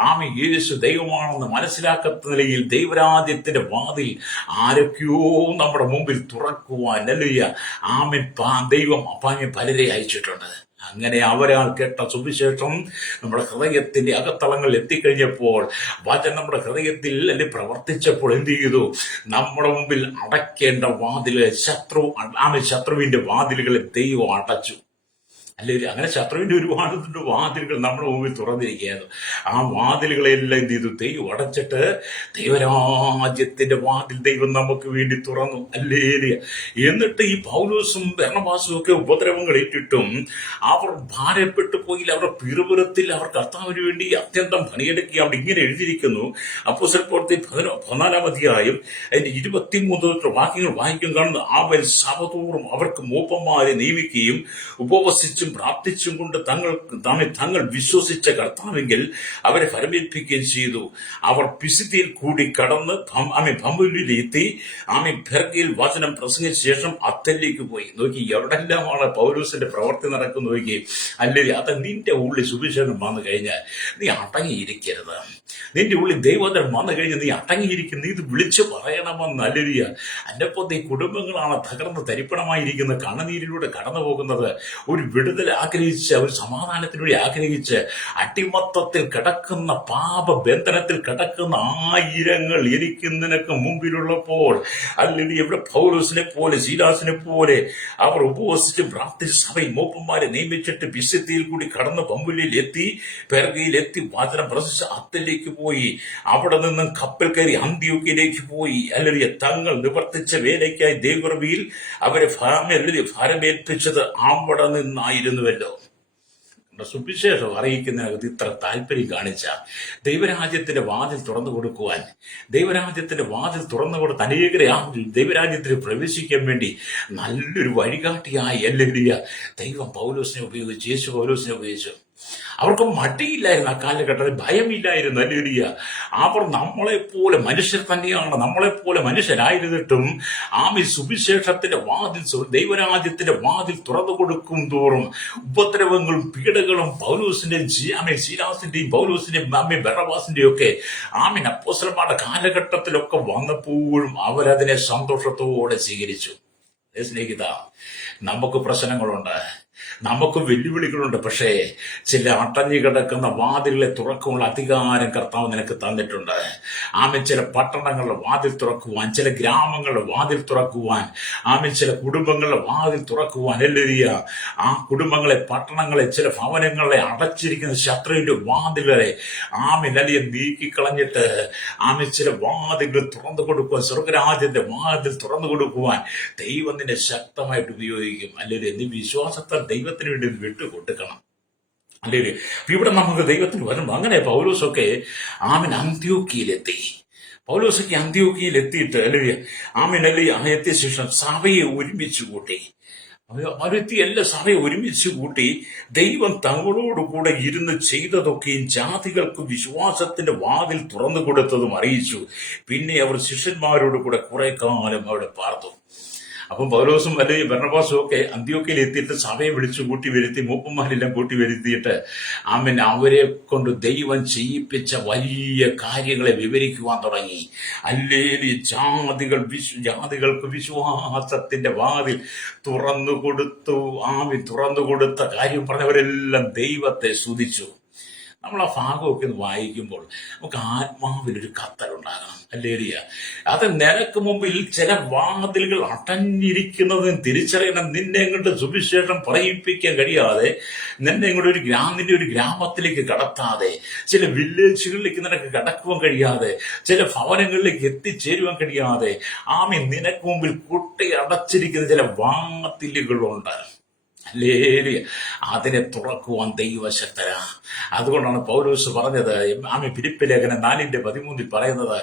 ആമീൻ യേശു ദൈവമാണെന്ന് മനസ്സിലാക്കത്ത നിലയിൽ ദൈവരാജ്യത്തിന്റെ വാതിൽ ആരൊക്കെയോ നമ്മുടെ മുമ്പിൽ തുറക്കുവാൻ അല്ലയ്യ ആമീൻ ദൈവം പലരെ അയച്ചിട്ടുണ്ട്. അങ്ങനെ അവരാൾ കേട്ട സുവിശേഷം നമ്മുടെ ഹൃദയത്തിന്റെ അകത്തളങ്ങളിൽ എത്തിക്കഴിഞ്ഞപ്പോൾ, വചനം നമ്മുടെ ഹൃദയത്തിൽ അല്ലെ പ്രവർത്തിച്ചപ്പോൾ എന്ത് ചെയ്തു? നമ്മുടെ മുമ്പിൽ അടയ്ക്കേണ്ട വാതിലുകൾ ശത്രുവിന്റെ വാതിലുകളെ ദൈവം അടച്ചു. അല്ലെ? അങ്ങനെ ശത്രുവിന്റെ ഒരുപാട് വാതിലുകൾ നമ്മുടെ മുമ്പിൽ തുറന്നിരിക്കുകയാണ്. ആ വാതിലുകളെല്ലാം എന്ത് ചെയ്തു? ദൈവം അടച്ചിട്ട് ദൈവരാജ്യത്തിന്റെ വാതിൽ ദൈവം നമുക്ക് വേണ്ടി തുറന്നു. അല്ലേലിയ. എന്നിട്ട് ഈ പൗലോസും ബർണ്ണബാസും ഒക്കെ ഉപദ്രവങ്ങൾ ഏറ്റിട്ടും അവർ ഭാരപ്പെട്ടു പോയില്ല. അവരുടെ പിറുപിറുത്തിൽ അവർ കർത്താവിന് വേണ്ടി അത്യന്തം പണിയെടുക്കുക. അവിടെ ഇങ്ങനെ എഴുതിയിരിക്കുന്നു, അപ്പോസ്തലപ്രവൃത്തി 14-ാം അധ്യായം അതിന്റെ 23 വാക്യങ്ങൾ വായിക്കും കാണുന്നു. അവൻ സഭതോറും അവർക്ക് മൂപ്പന്മാരെ നിയമിക്കുകയും ഉപവസിച്ചും പ്രാർത്ഥിച്ചും കൊണ്ട് തങ്ങൾ വിശ്വസിച്ച കർത്താവെങ്കിൽ അവരെ ഫലമേൽപ്പിക്കുകയും ചെയ്തു. അവർ പിസിദിയിൽ കൂടി കടന്ന് പമ്പുലിലെത്തി പെർഗയിൽ വചനം പ്രസംഗിച്ച ശേഷം അത്തലിലേക്ക് പോയി. നോക്കി, എവിടെല്ലാമാണ് പൗലോസിന്റെ പ്രവർത്തി നടക്കുന്നു നോക്കി. അല്ലെങ്കിൽ അത് നിന്റെ ഉള്ളിൽ സുവിശേഷം വന്നു കഴിഞ്ഞാൽ നീ അടങ്ങിയിരിക്കരുത്. നിന്റെ ഉള്ളിൽ ദൈവവചനം വന്നു കഴിഞ്ഞാൽ നീ അടങ്ങിയിരിക്കുന്നു. ഇത് വിളിച്ചു പറയണമെന്ന് അല്ലരിയ. അല്ലപ്പോൾ ഈ കുടുംബങ്ങളാണ് തകർന്ന് തരിപ്പണമായിരിക്കുന്ന, കണ്ണുനീരിലൂടെ കടന്നു പോകുന്നത്. ഒരു വിടുതൽ ആഗ്രഹിച്ച്, ഒരു സമാധാനത്തിലൂടെ ആഗ്രഹിച്ച് അടിമത്തത്തിൽ കിടക്കുന്ന, പാപബന്ധനത്തിൽ കിടക്കുന്ന ആയിരങ്ങൾ എനിക്ക് നിനക്ക് മുമ്പിലുള്ളപ്പോൾ അല്ലെങ്കിൽ ഇവിടെ പൗലോസിനെ പോലെ ശീലാസിനെ പോലെ അവർ ഉപവസിച്ച് പ്രാർത്ഥിച്ച് സഭയിൽ മൂപ്പന്മാരെ നിയമിച്ചിട്ട് വിശുദ്ധിയിൽ കൂടി കടന്ന് പമ്പുലിയിൽ എത്തി, പെർഗയിൽ എത്തി, വചനം പ്രസംഗിച്ച് അത്തലേക്ക് പോയി. അവിടെ നിന്നും കപ്പൽ കയറി അന്ത്യോക്യയിലേക്ക് പോയി. അല്ലെങ്കിൽ തങ്ങൾ നിവർത്തിച്ച വേലയ്ക്കായി ദേവകൃപയിൽ അവരെ ഫലമേൽപ്പിച്ചത് അവിടെ നിന്നായിരുന്നുവല്ലോ. സുവിശേഷം അറിയിക്കുന്നതിനകത്ത് ഇത്ര താല്പര്യം കാണിച്ച ദൈവരാജ്യത്തിന്റെ വാതിൽ തുറന്നു കൊടുക്കുവാൻ, ദൈവരാജ്യത്തിന്റെ വാതിൽ തുറന്നു കൊടുത്ത് അനേകരെ ആ ദൈവരാജ്യത്തിൽ പ്രവേശിക്കാൻ വേണ്ടി നല്ലൊരു വഴികാട്ടിയായി അല്ലെങ്കിൽ ദൈവം പൗലോസിനെ ഉപയോഗിച്ചു, യേശു പൗലോസിനെ ഉപയോഗിച്ചു. അവർക്ക് മടിയില്ലായിരുന്നു, ആ കാലഘട്ടത്തിൽ ഭയമില്ലായിരുന്നു. അല്ലേലൂയ. അവർ നമ്മളെപ്പോലെ മനുഷ്യർ തന്നെയാണ്, നമ്മളെപ്പോലെ മനുഷ്യരായിരുന്നിട്ടും സുവിശേഷത്തിന്റെ വാതിൽ, ദൈവരാജ്യത്തിന്റെ വാതിൽ തുറന്നു കൊടുക്കും തോറും ഉപദ്രവങ്ങളും പീഡകളും പൗലോസിന്റെയും ശീലാസിന്റെയും പൗലോസിന്റെയും ബർണ്ണബാസിന്റെയും ഒക്കെ അപ്പോസ്തലന്മാരുടെ കാലഘട്ടത്തിലൊക്കെ വന്നപ്പോഴും അവരതിനെ സന്തോഷത്തോടെ സ്വീകരിച്ചു. സ്നേഹിത, നമുക്ക് പ്രശ്നങ്ങളുണ്ട്, നമുക്ക് വെല്ലുവിളികളുണ്ട്. പക്ഷേ ചില അടഞ്ഞു കിടക്കുന്ന വാതിലുകളെ തുറക്കുവാനുള്ള അധികാരം കർത്താവ് നിനക്ക് തന്നിട്ടുണ്ട്. ചില പട്ടണങ്ങളുടെ വാതിൽ തുറക്കുവാൻ, ചില ഗ്രാമങ്ങളുടെ വാതിൽ തുറക്കുവാൻ, ചില കുടുംബങ്ങളുടെ വാതിൽ തുറക്കുവാൻ. എല്ലരിയ ആ കുടുംബങ്ങളെ, പട്ടണങ്ങളെ, ചില ഭവനങ്ങളെ അടച്ചിരിക്കുന്ന ശത്രുവിന്റെ വാതിലുകളെ അല്ലിയ നീക്കിക്കളഞ്ഞിട്ട് ചില വാതിലുകൾ തുറന്നു കൊടുക്കുവാൻ, സ്വർഗരാജ്യത്തിന്റെ വാതിൽ തുറന്നു കൊടുക്കുവാൻ ദൈവം നിന്നെ ശക്തമായിട്ട് ഉപയോഗിക്കും. അല്ലെങ്കിൽ നീ വിശ്വാസത്താൽ ദൈവത്തിന് വേണ്ടി വിട്ടുകൊടുക്കണം. അല്ലെങ്കിൽ ഇവിടെ നമുക്ക് ദൈവത്തിന് വരുമ്പോൾ അങ്ങനെ പൗലോസൊക്കെ അന്ത്യോക്യയിലെത്തി. പൗലോസൊക്കെ അന്ത്യോക്യയിലെത്തിയിട്ട് അല്ലെങ്കിൽ എത്തിയ ശേഷം സഭയെ ഒരുമിച്ച് കൂട്ടി. അവരെത്തി എല്ലാ സഭയെ ഒരുമിച്ച് കൂട്ടി ദൈവം തങ്ങളോടുകൂടെ ഇരുന്ന് ചെയ്തതൊക്കെയും ജാതികൾക്ക് വിശ്വാസത്തിന്റെ വാതിൽ തുറന്നു കൊടുത്തതും അറിയിച്ചു. പിന്നെ അവർ ശിഷ്യന്മാരോട് കൂടെ കുറെ കാലം അവിടെ പാർത്തു. അപ്പം പൗലോസും അല്ലെങ്കിൽ ബർണ്ണബാസും ഒക്കെ അന്ത്യോക്യയിൽ എത്തിയിട്ട് സഭയെ വിളിച്ചു കൂട്ടി വരുത്തി, മൂപ്പന്മാരെല്ലാം കൂട്ടി വരുത്തിയിട്ട് അവരെ കൊണ്ട് ദൈവം ചെയ്യിപ്പിച്ച വലിയ കാര്യങ്ങളെ വിവരിക്കുവാൻ തുടങ്ങി. അല്ലെങ്കിൽ ജാതികൾക്ക് വിശ്വാസത്തിന്റെ വാതിൽ തുറന്നു കൊടുത്ത കാര്യം പറഞ്ഞവരെല്ലാം ദൈവത്തെ സ്തുതിച്ചു. നമ്മൾ ആ ഭാഗമൊക്കെ ഒന്ന് വായിക്കുമ്പോൾ നമുക്ക് ആത്മാവിലൊരു കത്തലുണ്ടാകണം. ഹല്ലേലൂയ. അത് നിനക്ക് മുമ്പിൽ ചില വാതിലുകൾ അടഞ്ഞിരിക്കുന്നതും തിരിച്ചറിയണം. നിന്നെ കൊണ്ട് സുവിശേഷം പറയിപ്പിക്കാൻ കഴിയാതെ, നിന്നെ കൊണ്ട് നിന്റെ ഒരു ഗ്രാമത്തിലേക്ക് കടത്താതെ, ചില വില്ലേജുകളിലേക്ക് നിനക്ക് കടക്കുവാൻ കഴിയാതെ, ചില ഭവനങ്ങളിലേക്ക് എത്തിച്ചേരുവാൻ കഴിയാതെ, നിനക്ക് മുമ്പിൽ കുട്ടി അടച്ചിരിക്കുന്ന ചില വാതിലുകളുണ്ട്. ഹല്ലേലൂയ. അതിനെ തുറക്കുവാൻ ദൈവശക്തരാ. അതുകൊണ്ടാണ് പൗലോസ് പറഞ്ഞത്, ഫിലിപ്പി ലേഖനം 4:13 പറയുന്നത്,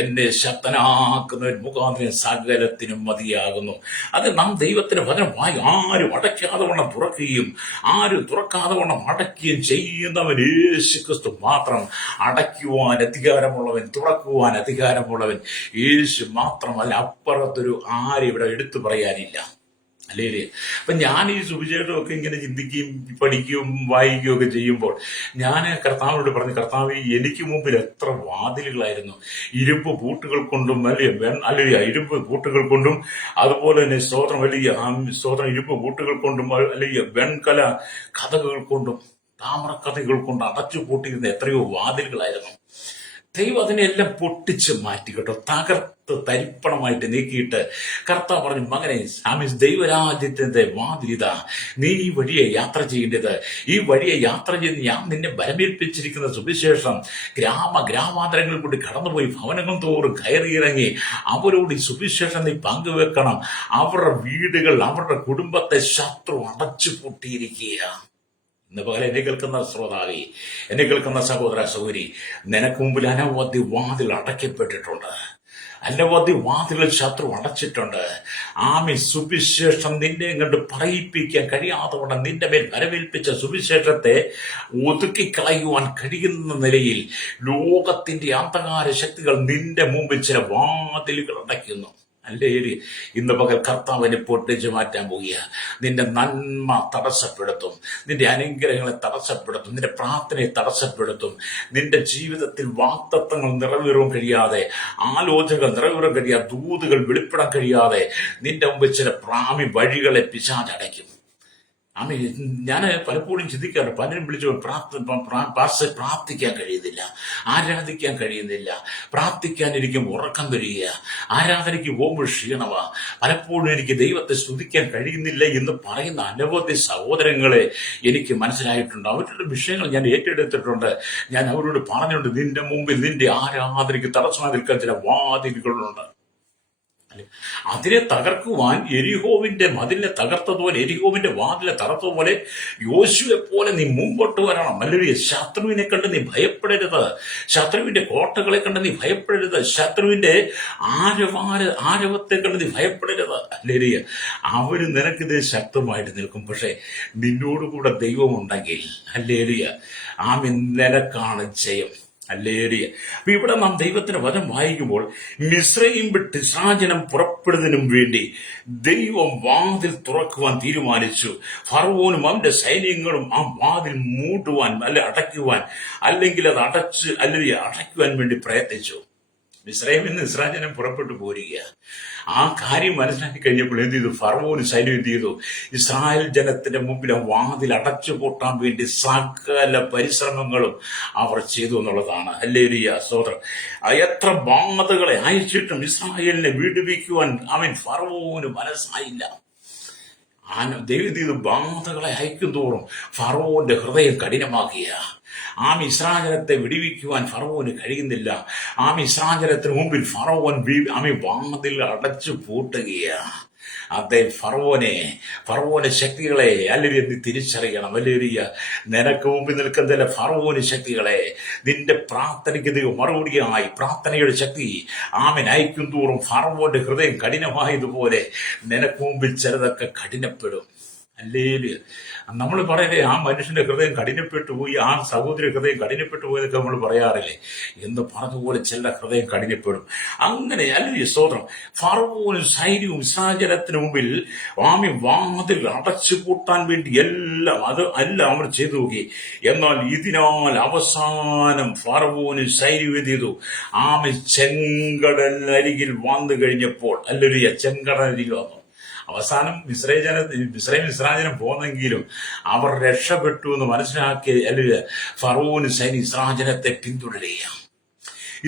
എന്നെ ശക്തനാക്കുന്നവൻ മുഖാന്തരം സകലത്തിനും മതിയാകുന്നു. അത് നാം ദൈവത്തിന് വചനമായി ആരും അടയ്ക്കാതെ വണ്ണം തുറക്കുകയും ആരും തുറക്കാതെ വണ്ണം അടയ്ക്കുകയും ചെയ്യുന്നവൻ യേശു ക്രിസ്തു മാത്രം. അടയ്ക്കുവാൻ അധികാരമുള്ളവൻ, തുറക്കുവാൻ അധികാരമുള്ളവൻ യേശു മാത്രമല്ല. അപ്പുറത്തൊരു ആരും ഇവിടെ എടുത്തു പറയാനില്ല. അല്ലേ? അപ്പൊ ഞാൻ ഈ സുവിശേഷമൊക്കെ ഇങ്ങനെ ചിന്തിക്കുകയും പഠിക്കുകയും വായിക്കുകയും ഒക്കെ ചെയ്യുമ്പോൾ ഞാൻ കർത്താവിനോട് പറഞ്ഞു, കർത്താവ്, എനിക്ക് മുമ്പിൽ എത്ര വാതിലുകളായിരുന്നു. ഇരുമ്പ് പൂട്ടുകൾ കൊണ്ടും അല്ലെ ഇരുമ്പ് പൂട്ടുകൾ കൊണ്ടും, അതുപോലെ തന്നെ സ്തോത്രം ഇരുമ്പ് പൂട്ടുകൾ കൊണ്ടും, അല്ലെങ്കിൽ വെൺകല കഥകൾ കൊണ്ടും താമ്രക്കഥകൾ കൊണ്ട് അടച്ചു പൂട്ടിയിരുന്ന എത്രയോ വാതിലുകളായിരുന്നു. ദൈവം അതിനെല്ലാം പൊട്ടിച്ച് മാറ്റി കേട്ടോ, തകർത്ത് തരിപ്പണമായിട്ട് നീക്കിയിട്ട് കർത്താവ് പറഞ്ഞു, മകനെ, ദൈവരാജ്യത്തിന്റെ വാതിലിതാ, നീ ഈ വഴിയെ യാത്ര ചെയ്യേണ്ടത്. ഈ വഴിയെ യാത്ര ചെയ്ത് ഞാൻ നിന്നെ ബലമേൽപ്പിച്ചിരിക്കുന്ന സുവിശേഷം ഗ്രാമാന്തരങ്ങളിൽ കൂടി കടന്നുപോയി ഭവനങ്ങൾ തോറും കയറിയിറങ്ങി അവരോട് ഈ സുവിശേഷം നീ പങ്കുവെക്കണം. അവരുടെ വീടുകൾ, അവരുടെ കുടുംബത്തെ ശത്രു അടച്ചു പൂട്ടിയിരിക്കുക. ഇന്ന് പകരം എന്നെ കേൾക്കുന്ന ശ്രോതാവി, എന്നെ കേൾക്കുന്ന സഹോദര സഹോദരി, നിനക്ക് മുമ്പിൽ അനവധി വാതിൽ അടയ്ക്കപ്പെട്ടിട്ടുണ്ട്. അനവധി വാതിലുകൾ ശത്രു അടച്ചിട്ടുണ്ട്. സുവിശേഷം നിന്നെ കണ്ട് പറയിപ്പിക്കാൻ കഴിയാതെ കൊണ്ട് നിന്റെ മേൽ വരവേൽപ്പിച്ച സുവിശേഷത്തെ ഒതുക്കിക്കളയുവാൻ കഴിയുന്ന നിലയിൽ ലോകത്തിന്റെ അന്ധകാര ശക്തികൾ നിന്റെ മുമ്പിൽ ചില വാതിലുകൾ അടയ്ക്കുന്നു. അല്ലേ? ഇന്ന് പകൽ കർത്താവിനെ പൊട്ടിച്ച് മാറ്റാൻ പോവുക. നിന്റെ നന്മ തടസ്സപ്പെടുത്തും, നിന്റെ അനുഗ്രഹങ്ങളെ തടസ്സപ്പെടുത്തും, നിന്റെ പ്രാർത്ഥനയെ തടസ്സപ്പെടുത്തും. നിന്റെ ജീവിതത്തിൽ വാഗ്ദത്തങ്ങൾ നിറവേറാൻ കഴിയാതെ, ആലോചനകൾ നിറവേറാൻ കഴിയാതെ, ദൂതുകൾ വെളിപ്പെടാൻ കഴിയാതെ നിന്റെ മുമ്പ് ചില വഴികളെ പിശാചടയ്ക്കും. ഞാൻ പലപ്പോഴും ചിന്തിക്കാറുണ്ട്, പലരും വിളിച്ചു പ്രാർത്ഥിക്കാൻ കഴിയുന്നില്ല, ആരാധിക്കാൻ കഴിയുന്നില്ല, പ്രാർത്ഥിക്കാൻ എനിക്ക് ഉറക്കം വരിക, ആരാധനയ്ക്ക് പോകുമ്പോൾ ക്ഷീണമാ, പലപ്പോഴും എനിക്ക് ദൈവത്തെ സ്തുതിക്കാൻ കഴിയുന്നില്ല എന്ന് പറയുന്ന അനവധി സഹോദരങ്ങളെ എനിക്ക് മനസ്സിലായിട്ടുണ്ട്. അവരുടെ വിഷയങ്ങൾ ഞാൻ ഏറ്റെടുത്തിട്ടുണ്ട്. ഞാൻ അവരോട് പറഞ്ഞിട്ടുണ്ട്, നിന്റെ മുമ്പിൽ നിന്റെ ആരാധനയ്ക്ക് തടസ്സമായി നിൽക്കാൻ ചില വാതിലുകളുണ്ട്. അതിനെ തകർക്കുവാൻ എരിഹോവിന്റെ മതിലിനെ തകർത്തതുപോലെ, എരിഹോവിന്റെ വാതിലെ തകർത്തതുപോലെ യോശുവെ പോലെ നീ മുമ്പോട്ട് വരണം. അല്ലെങ്കിൽ ശത്രുവിനെ കണ്ട് നീ ഭയപ്പെടരുത്, ശത്രുവിന്റെ കോട്ടകളെ കണ്ട് നീ ഭയപ്പെടരുത്, ശത്രുവിന്റെ ആരവത്തെ കണ്ട് നീ ഭയപ്പെടരുത്. അല്ലേ? അവര് നിനക്കിത് ശക്തമായിട്ട് നിൽക്കും. പക്ഷെ നിന്നോടുകൂടെ ദൈവമുണ്ടെങ്കിൽ, അല്ലേ, നിനക്കാണ് ജയം. ഹല്ലേലൂയ. അപ്പൊ ഇവിടെ നാം ദൈവത്തിന്റെ വചനം വായിക്കുമ്പോൾ, മിസ്രയീം വിട്ട് ഇസ്രായേൽ പുറപ്പെടുന്നതിനും വേണ്ടി ദൈവം വാതിൽ തുറക്കുവാൻ തീരുമാനിച്ചു. ഫറവോനും അവന്റെ സൈന്യങ്ങളും ആ വാതിൽ മൂടുവാൻ അടയ്ക്കുവാൻ, അല്ലെങ്കിൽ അത് അടയ്ക്കുവാൻ വേണ്ടി പ്രയത്നിച്ചു. മിസ്രയീമിൽ നിന്ന് ഇസ്രായേൽ പുറപ്പെട്ടു പോരുക. ആ കാര്യം മനസ്സിലാക്കി കഴിഞ്ഞപ്പോൾ എന്ത് ചെയ്തു? ഫറവോന് സൈന്യം എന്ത് ചെയ്തു? ഇസ്രായേൽ ജനത്തിന്റെ മുമ്പിൽ വാതിൽ അടച്ചു പൂട്ടാൻ വേണ്ടി സകല പരിശ്രമങ്ങളും അവർ ചെയ്തു എന്നുള്ളതാണ്. ഹല്ലേലൂയ, സ്തോത്രം. എത്ര ബാധകളെ അയച്ചിട്ടും ഇസ്രായേലിനെ വിടുവിക്കുവാൻ ഫറവോന് മനസ്സായില്ല. ദൈവം ബാധകളെ അയക്കും തോറും ഫറവോന്റെ ഹൃദയം കഠിനമാക്കിയ ഇസ്രായേലത്തെ വിടുവിക്കുവാൻ ഫറവോന് കഴിയുന്നില്ല. ഇസ്രായേലത്തിന് മുമ്പിൽ ഫറവോൻ വാതിൽ അടച്ചു പൂട്ടുകയാണ്. അതെ, ഫറവോന് ശക്തികളെ നീ തിരിച്ചറിയണം. വലിയ നിനക്ക് മുമ്പിൽ നിൽക്കുന്ന ഫറവോന് ശക്തികളെ നിന്റെ പ്രാർത്ഥനയ്ക്ക് ദൈവം മറുപടിയായി പ്രാർത്ഥനയുടെ ശക്തി അയക്കും തോറും ഫറവോന്റെ ഹൃദയം കഠിനമായതുപോലെ നിനക്ക് മുമ്പിൽ ചിലതൊക്കെ കഠിനപ്പെടും. അല്ലേല് നമ്മൾ പറയലേ, ആ മനുഷ്യന്റെ ഹൃദയം കഠിനപ്പെട്ടു പോയി, ആ സഹോദരി ഹൃദയം കഠിനപ്പെട്ടു പോയതൊക്കെ നമ്മൾ പറയാറില്ലേ എന്ന് പറഞ്ഞതുപോലെ ചില ഹൃദയം കഠിനപ്പെടും. അങ്ങനെ അല്ലേ? സ്തോത്രം. ഫറവോനും സൈന്യവും ഇസ്രായേലിന് മുമ്പിൽ വാതിൽ അടച്ചു പൂട്ടാൻ വേണ്ടി എല്ലാം അവർ ചെയ്തു നോക്കി. എന്നാൽ ഇതിനാൽ അവസാനം ഫറവോനും സൈന്യവും എന്ത് ചെയ്തു? ചെങ്കടലിനരികിൽ വന്നു കഴിഞ്ഞപ്പോൾ, ചെങ്കടലരികിൽ വന്നു. അവസാനം ഇസ്രായേൽ പോന്നെങ്കിലും അവർ രക്ഷപ്പെട്ടു എന്ന് മനസ്സിലാക്കി അല്ലെങ്കിൽ ഫറവോന് സൈന്യം ഇസ്രായേലത്തെ പിന്തുടരുക.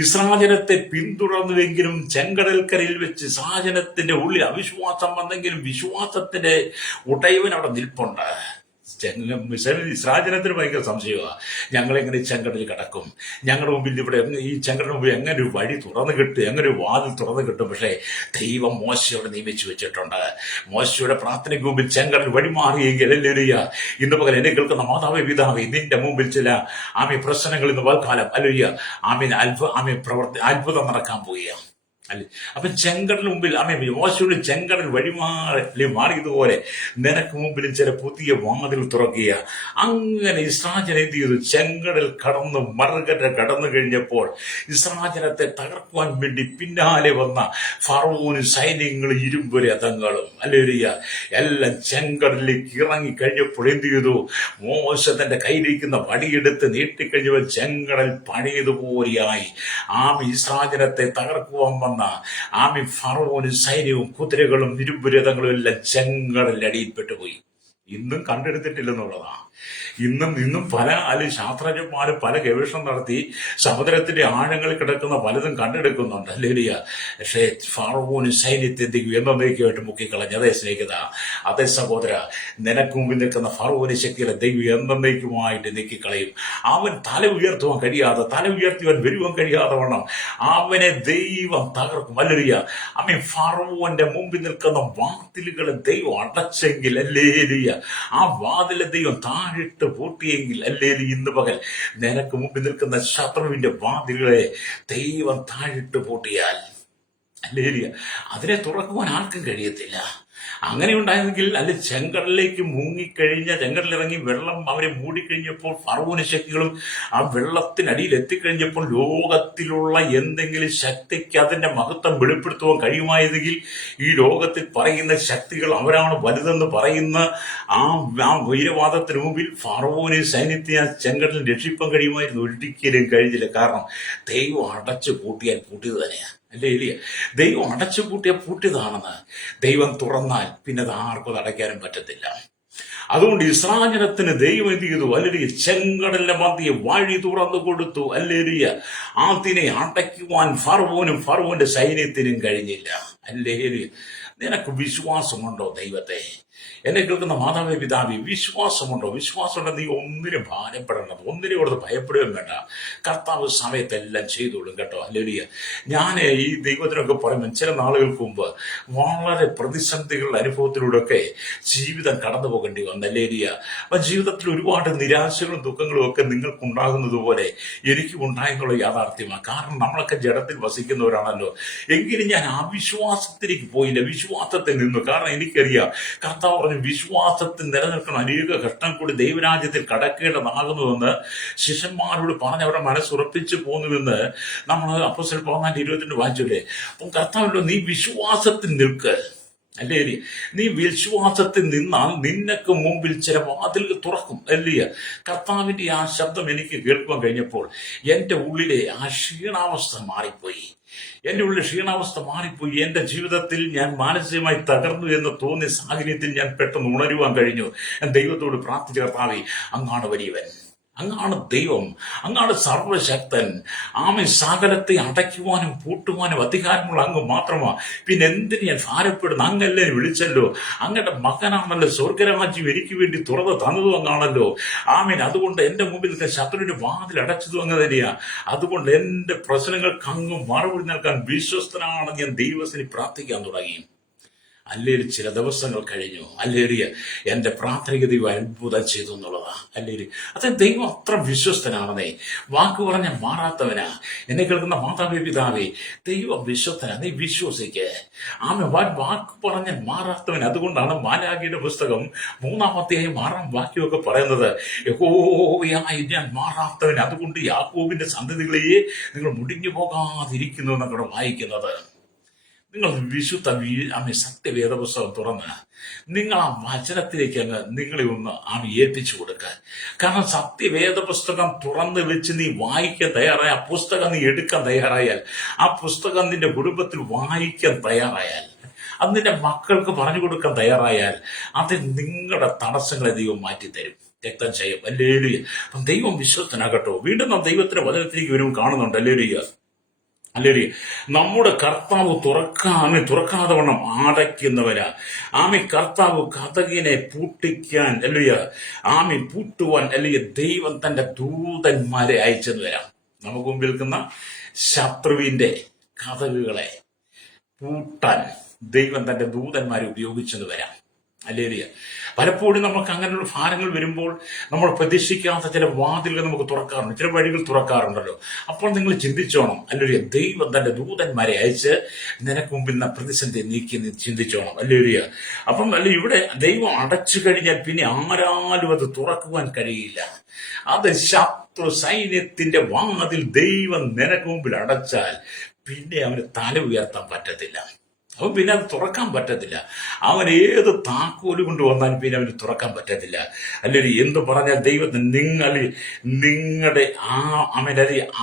ഇസ്രായേലത്തെ പിന്തുടർന്നുവെങ്കിലും ചെങ്കടൽക്കരയിൽ വെച്ച് ഇസ്രായേലത്തിന്റെ ഉള്ളിൽ അവിശ്വാസം വന്നെങ്കിലും വിശ്വാസത്തിന്റെ ഉടയവൻ അവിടെ നിൽപ്പുണ്ട്. ഇസ്രായേലത്തിന് ഭയങ്കര സംശയമാണ്, ഞങ്ങളെങ്ങനെ ചെങ്കടൽ കിടക്കും, ഞങ്ങളുടെ മുമ്പിൽ ഇവിടെ ഈ ചെങ്കടലിന് മുമ്പിൽ എങ്ങനെ ഒരു വഴി തുറന്നു കിട്ടും, എങ്ങനെ ഒരു വാതിൽ തുറന്നു കിട്ടും. പക്ഷേ ദൈവം മോശയോട് നിയമിച്ചു വെച്ചിട്ടുണ്ട്. മോശയുടെ പ്രാർത്ഥനയ്ക്ക് മുമ്പിൽ ചെങ്കടൽ വഴിമാറിയെങ്കിൽ അല്ലേലൂയ, ഇന്ന് പകൽ എന്നെ കേൾക്കുന്ന മാതാവേ പിതാവേ, നിന്റെ മുമ്പിൽ ചില പ്രശ്നങ്ങൾ ഇന്ന് വാൽക്കാലം അല്ലേലൂയ അത്ഭുതം നടക്കാൻ പോവുകയാണ്. അല്ലെ, അപ്പൊ ചെങ്കടലിന് മുമ്പിൽ മോശയുടെ ചെങ്കടൽ മാറിയതുപോലെ നിനക്ക് മുമ്പിലും ചില പുതിയ വാതിൽ തുറക്കുക. അങ്ങനെ ഇസ്രായേൽ എന്ത് ചെയ്തു? ചെങ്കടൽ കടന്ന് മറുകര കടന്നു കഴിഞ്ഞപ്പോൾ ഇസ്രായേലത്തെ തകർക്കുവാൻ വേണ്ടി പിന്നാലെ വന്ന ഫറവോന് സൈന്യങ്ങൾ ഇരുമ്പ് രഥങ്ങളും അല്ലേലൂയ എല്ലാം ചെങ്കടലിലേക്ക് ഇറങ്ങി കഴിഞ്ഞപ്പോൾ എന്ത് ചെയ്തു? മോശ തന്റെ കയ്യിലിരിക്കുന്ന വടിയെടുത്ത് നീട്ടിക്കഴിഞ്ഞപ്പോൾ ചെങ്കടൽ പണിയതുപോലെയായി. ഇസ്രായേലത്തെ തകർക്കുവാൻ വന്ന ഫറവോന് സൈന്യവും കുതിരകളും ഇരുമ്പുരഥങ്ങളും എല്ലാം ചെങ്കടലിൽ പെട്ടുപോയി. ഇന്നും കണ്ടെടുത്തിട്ടില്ലെന്നുള്ളതാണ്. ഇന്നും പല ശാസ്ത്രജ്ഞന്മാരും പല ഗവേഷണം നടത്തി സമുദ്രത്തിന്റെ ആഴങ്ങളിൽ കിടക്കുന്ന പലതും കണ്ടെടുക്കുന്നുണ്ട് അല്ലേലിയ. പക്ഷേ ഫറവോന് സൈന്യത്തെ എന്നേക്കുമായിട്ട് മുക്കിക്കളഞ്ഞ അതേ സ്നേഹിത, അതേ സഹോദര, നിനക്ക് മുമ്പിൽ നിൽക്കുന്ന ഫറവോന് ശക്തിയിലെ ദൈവം എന്നേക്കുമായിട്ട് നീക്കിക്കളയും. അവൻ തല ഉയർത്തുവാൻ കഴിയാതെ, തല ഉയർത്തിവാൻ വരുവാൻ കഴിയാതെ വണ്ണം അവനെ ദൈവം തകർക്കും അല്ലേലിയ. ഫറവോന്റെ മുമ്പിൽ നിൽക്കുന്ന വാതിലുകളെ ദൈവം അടച്ചെങ്കിൽ അല്ലേലിയ, ആ വാതിലെ ദൈവം താഴിട്ട് പൂട്ടിയെങ്കിൽ അല്ലേലി, ഇന്ന് പകൽ നിനക്ക് മുമ്പിൽ നിൽക്കുന്ന ശത്രുവിന്റെ വാതിലുകളെ ദൈവം താഴിട്ട് പൂട്ടിയാൽ അല്ലേലിയ, അതിനെ തുറക്കുവാൻ ആർക്കും കഴിയത്തില്ല. അങ്ങനെ ഉണ്ടായെങ്കിൽ അല്ലെ ചെങ്കടലിലേക്ക് മുങ്ങിക്കഴിഞ്ഞ ചെങ്കടലിറങ്ങി വെള്ളം അവരെ മൂടിക്കഴിഞ്ഞപ്പോൾ ഫറവോന് ശക്തികളും ആ വെള്ളത്തിനടിയിൽ എത്തിക്കഴിഞ്ഞപ്പോൾ ലോകത്തിലുള്ള എന്തെങ്കിലും ശക്തിക്ക് അതിന്റെ മഹത്വം വെളിപ്പെടുത്തുവാൻ കഴിയുമായതെങ്കിൽ ഈ ലോകത്തിൽ പറയുന്ന ശക്തികൾ അവരാണ് വലുതെന്ന് പറയുന്ന ആ വീരവാദത്തിന് മുമ്പിൽ ഫറവോന് സൈന്യത്തെ ആ ചെങ്കടലിൽ രക്ഷിപ്പാൻ കഴിയുമായിരുന്നു. ഒരിക്കലും കഴിഞ്ഞില്ല. കാരണം ദൈവം അടച്ചു പൂട്ടിയാൽ പൂട്ടിയത് തന്നെയാണ് അല്ലേ എലിയ. ദൈവം അടച്ചു പൂട്ടിയ പൂട്ടിയതാണെന്ന്. ദൈവം തുറന്നാൽ പിന്നെ അത് ആർക്കും അടയ്ക്കാനും പറ്റത്തില്ല. അതുകൊണ്ട് ഇസ്രായേലത്തിന് ദൈവം എന്ത് ചെയ്തു? അല്ലേലിയ ചെങ്കടലിന്റെ മധ്യേ വഴി തുറന്നു കൊടുത്തു അല്ലേലിയ. അതിനെ അടയ്ക്കുവാൻ ഫറവോനും ഫറവോന്റെ സൈന്യത്തിനും കഴിഞ്ഞില്ല അല്ലേലിയ. നിനക്ക് വിശ്വാസമുണ്ടോ ദൈവത്തെ? എന്നെ കേൾക്കുന്ന മാതാവേ പിതാവേ, വിശ്വാസമുണ്ടോ? വിശ്വാസമുണ്ടോ? നീ ഒന്നിനും ഭാരപ്പെടേണ്ടത്, ഒന്നിനും കൊടുത്ത് ഭയപ്പെടുകയും വേണ്ട. കർത്താവ് സമയത്തെല്ലാം ചെയ്തോളും കേട്ടോ അല്ലേലിയ. ഞാൻ ഈ ദൈവത്തിനൊക്കെ പറയുമ്പോൾ ചില നാളുകൾക്ക് മുമ്പ് വളരെ പ്രതിസന്ധികളുടെ അനുഭവത്തിലൂടെയൊക്കെ ജീവിതം കടന്നു പോകേണ്ടി വന്നു അല്ലേലിയ. അപ്പൊ ജീവിതത്തിൽ ഒരുപാട് നിരാശകളും ദുഃഖങ്ങളും ഒക്കെ നിങ്ങൾക്കുണ്ടാകുന്നത് പോലെ എനിക്കും ഉണ്ടായെന്നുള്ള യാഥാർത്ഥ്യമാണ്. കാരണം നമ്മളൊക്കെ ജഡത്തിൽ വസിക്കുന്നവരാണല്ലോ. എങ്കിലും ഞാൻ ആ വിശ്വാസത്തിലേക്ക് പോയില്ല, വിശ്വാസത്തിൽ നിന്നു. കാരണം എനിക്കറിയാം കർത്താവ് പറഞ്ഞു വിശ്വാസത്തിൽ നിലനിൽക്കണം, അനേക കഷ്ടം കൂടി ദൈവരാജ്യത്തിൽ കടക്കേണ്ടതാകുന്നുവെന്ന് ശിഷ്യന്മാരോട് പറഞ്ഞ് അവരുടെ മനസ്സുറപ്പിച്ചു പോന്നുവെന്ന് നമ്മൾ അപ്പോസ്തലർ 14:22 വായിച്ചില്ലേ. അപ്പം കർത്താവല്ലോ, നീ വിശ്വാസത്തിൽ നിൽക്ക് അല്ലേ. നീ വിശ്വാസത്തിൽ നിന്നാൽ നിനക്ക് മുമ്പിൽ ചില വാതിലുകൾ തുറക്കും അല്ലേ. കർത്താവിന്റെ ആ ശബ്ദം എനിക്ക് കേൾക്കുവാൻ കഴിഞ്ഞപ്പോൾ എന്റെ ഉള്ളിലെ ആ ക്ഷീണാവസ്ഥ മാറിപ്പോയി. എന്റെ ഉള്ളിൽ ക്ഷീണാവസ്ഥ മാറിപ്പോയി. എന്റെ ജീവിതത്തിൽ ഞാൻ മാനസികമായി തകർന്നു എന്ന് തോന്നിയ സാഹചര്യത്തിൽ ഞാൻ പെട്ടെന്ന് ഉണരുവാൻ കഴിഞ്ഞു. ഞാൻ ദൈവത്തോട് പ്രാർത്ഥിച്ച, കർത്താവേ, അങ്ങാണ് വലിയവൻ, അങ്ങാണ് ദൈവം, അങ്ങാണ് സർവശക്തൻ. സകലത്തെ അടയ്ക്കുവാനും പൂട്ടുവാനും അധികാരമുള്ള അങ്ങ് മാത്രമാ. പിന്നെ എന്തിന് ഞാൻ ഭാരപ്പെടുന്നു? അങ്ങല്ലേ വിളിച്ചല്ലോ, അങ്ങയുടെ മകനാണല്ലോ, സ്വർഗരാജ്യം എനിക്ക് വേണ്ടി തുറന്ന് തന്നതും അങ്ങാണല്ലോ. അതുകൊണ്ട് എന്റെ മുമ്പിൽ ശത്രുവിന്റെ വാതിൽ അടച്ചതും അങ്ങ് തന്നെയാ. അതുകൊണ്ട് എന്റെ പ്രശ്നങ്ങൾക്ക് അങ്ങ് മറുപടി നൽകാൻ വിശ്വസ്തനാണെന്ന് ഞാൻ ദൈവത്തിന് പ്രാർത്ഥിക്കാൻ തുടങ്ങി. അല്ലേലി ചില ദിവസങ്ങൾ കഴിഞ്ഞു. അല്ലേലിയ എന്റെ പ്രാർത്ഥനിക ദൈവം അത്ഭുതം ചെയ്തു എന്നുള്ളതാ. അല്ലേലി അത് ദൈവം അത്ര വിശ്വസ്തനാണെന്നേ. വാക്ക് പറഞ്ഞ മാറാത്തവനാ. എന്നെ കേൾക്കുന്ന മാതാവേ പിതാവേ, ദൈവം വിശ്വസ്തനാ. നീ വിശ്വസിക്ക്. വാക്ക് പറഞ്ഞ മാറാത്തവൻ. അതുകൊണ്ടാണ് മാലാഖയുടെ പുസ്തകം 3-ാം അധ്യായം 6-ാം വാക്യമൊക്കെ പറയുന്നത്, യഹോവയായി ഞാൻ മാറാത്തവൻ, അതുകൊണ്ട് യാക്കോബിന്റെ സന്തതികളെ നിങ്ങൾ മുടിഞ്ഞു പോകാതിരിക്കുന്നു എന്നൊക്കെ വായിക്കുന്നത്. നിങ്ങൾ വിശുദ്ധ സത്യവേദ പുസ്തകം തുറന്ന് നിങ്ങൾ ആ വചനത്തിലേക്ക് അങ്ങ് നിങ്ങളെ ഒന്ന് ഏൽപ്പിച്ചു കൊടുക്കുക. കാരണം സത്യവേദ പുസ്തകം തുറന്ന് വെച്ച് നീ വായിക്കാൻ തയ്യാറായ, ആ പുസ്തകം നീ എടുക്കാൻ തയ്യാറായാൽ, ആ പുസ്തകം നിന്റെ കുടുംബത്തിൽ വായിക്കാൻ തയ്യാറായാൽ, അത് നിന്റെ മക്കൾക്ക് പറഞ്ഞു കൊടുക്കാൻ തയ്യാറായാൽ അത് നിങ്ങളുടെ തടസ്സങ്ങളെ ദൈവം മാറ്റിത്തരും. രക്തം ചെയ്യും. ഹല്ലേലൂയ. അപ്പം ദൈവം വിശ്വസ്തനാകട്ടോ. വീണ്ടും നാം ദൈവത്തിന്റെ വചനത്തിലേക്ക് വരുമ്പോൾ കാണുന്നുണ്ട്. Hallelujah, hallelujah. നമ്മുടെ കർത്താവ് തുറക്കാതെ വണ്ണം അടയ്ക്കുന്നവരാ. കർത്താവ് കതകിനെ പൂട്ടിക്കാൻ, ഹല്ലേലൂയ, പൂട്ടുവാൻ, ഹല്ലേലൂയ, ദൈവം തന്റെ ദൂതന്മാരെ അയച്ചെന്ന് വരാം. നമുക്ക് മുമ്പിൽ നിൽക്കുന്ന ശത്രുവിന്റെ കതകുകളെ പൂട്ടാൻ ദൈവം തന്റെ ദൂതന്മാരെ ഉപയോഗിച്ചെന്ന് വരാം. ഹല്ലേലൂയ. പലപ്പോഴും നമുക്ക് അങ്ങനെയുള്ള ഭാരങ്ങൾ വരുമ്പോൾ നമ്മൾ പ്രതീക്ഷിക്കാത്ത ചില വാതിലുകൾ നമുക്ക് തുറക്കാറുണ്ട്, ചില വഴികൾ തുറക്കാറുണ്ടല്ലോ. അപ്പോൾ നിങ്ങൾ ചിന്തിച്ചോണം, ഹല്ലേലൂയ, ദൈവം തന്റെ ദൂതന്മാരെ അയച്ച് നിനക്ക് മുമ്പിൽ നിന്ന് പ്രതിസന്ധി നീക്കി ചിന്തിച്ചോണം. ഹല്ലേലൂയ. അപ്പം ഇവിടെ ദൈവം അടച്ചു കഴിഞ്ഞാൽ പിന്നെ ആരാലും അത് തുറക്കുവാൻ കഴിയില്ല. അത് ശത്രു സൈന്യത്തിന്റെ വാതിൽ ദൈവം നിനക്ക് മുമ്പിൽ അടച്ചാൽ പിന്നെ അവന് തല ഉയർത്താൻ പറ്റത്തില്ല. അവൻ പിന്നെ അത് തുറക്കാൻ പറ്റത്തില്ല. അവൻ ഏത് താക്കോല് കൊണ്ടുവന്നാലും പിന്നെ അവന് തുറക്കാൻ പറ്റത്തില്ല. അല്ലെങ്കിൽ എന്തു പറഞ്ഞാൽ ദൈവത്തിന് നിങ്ങളുടെ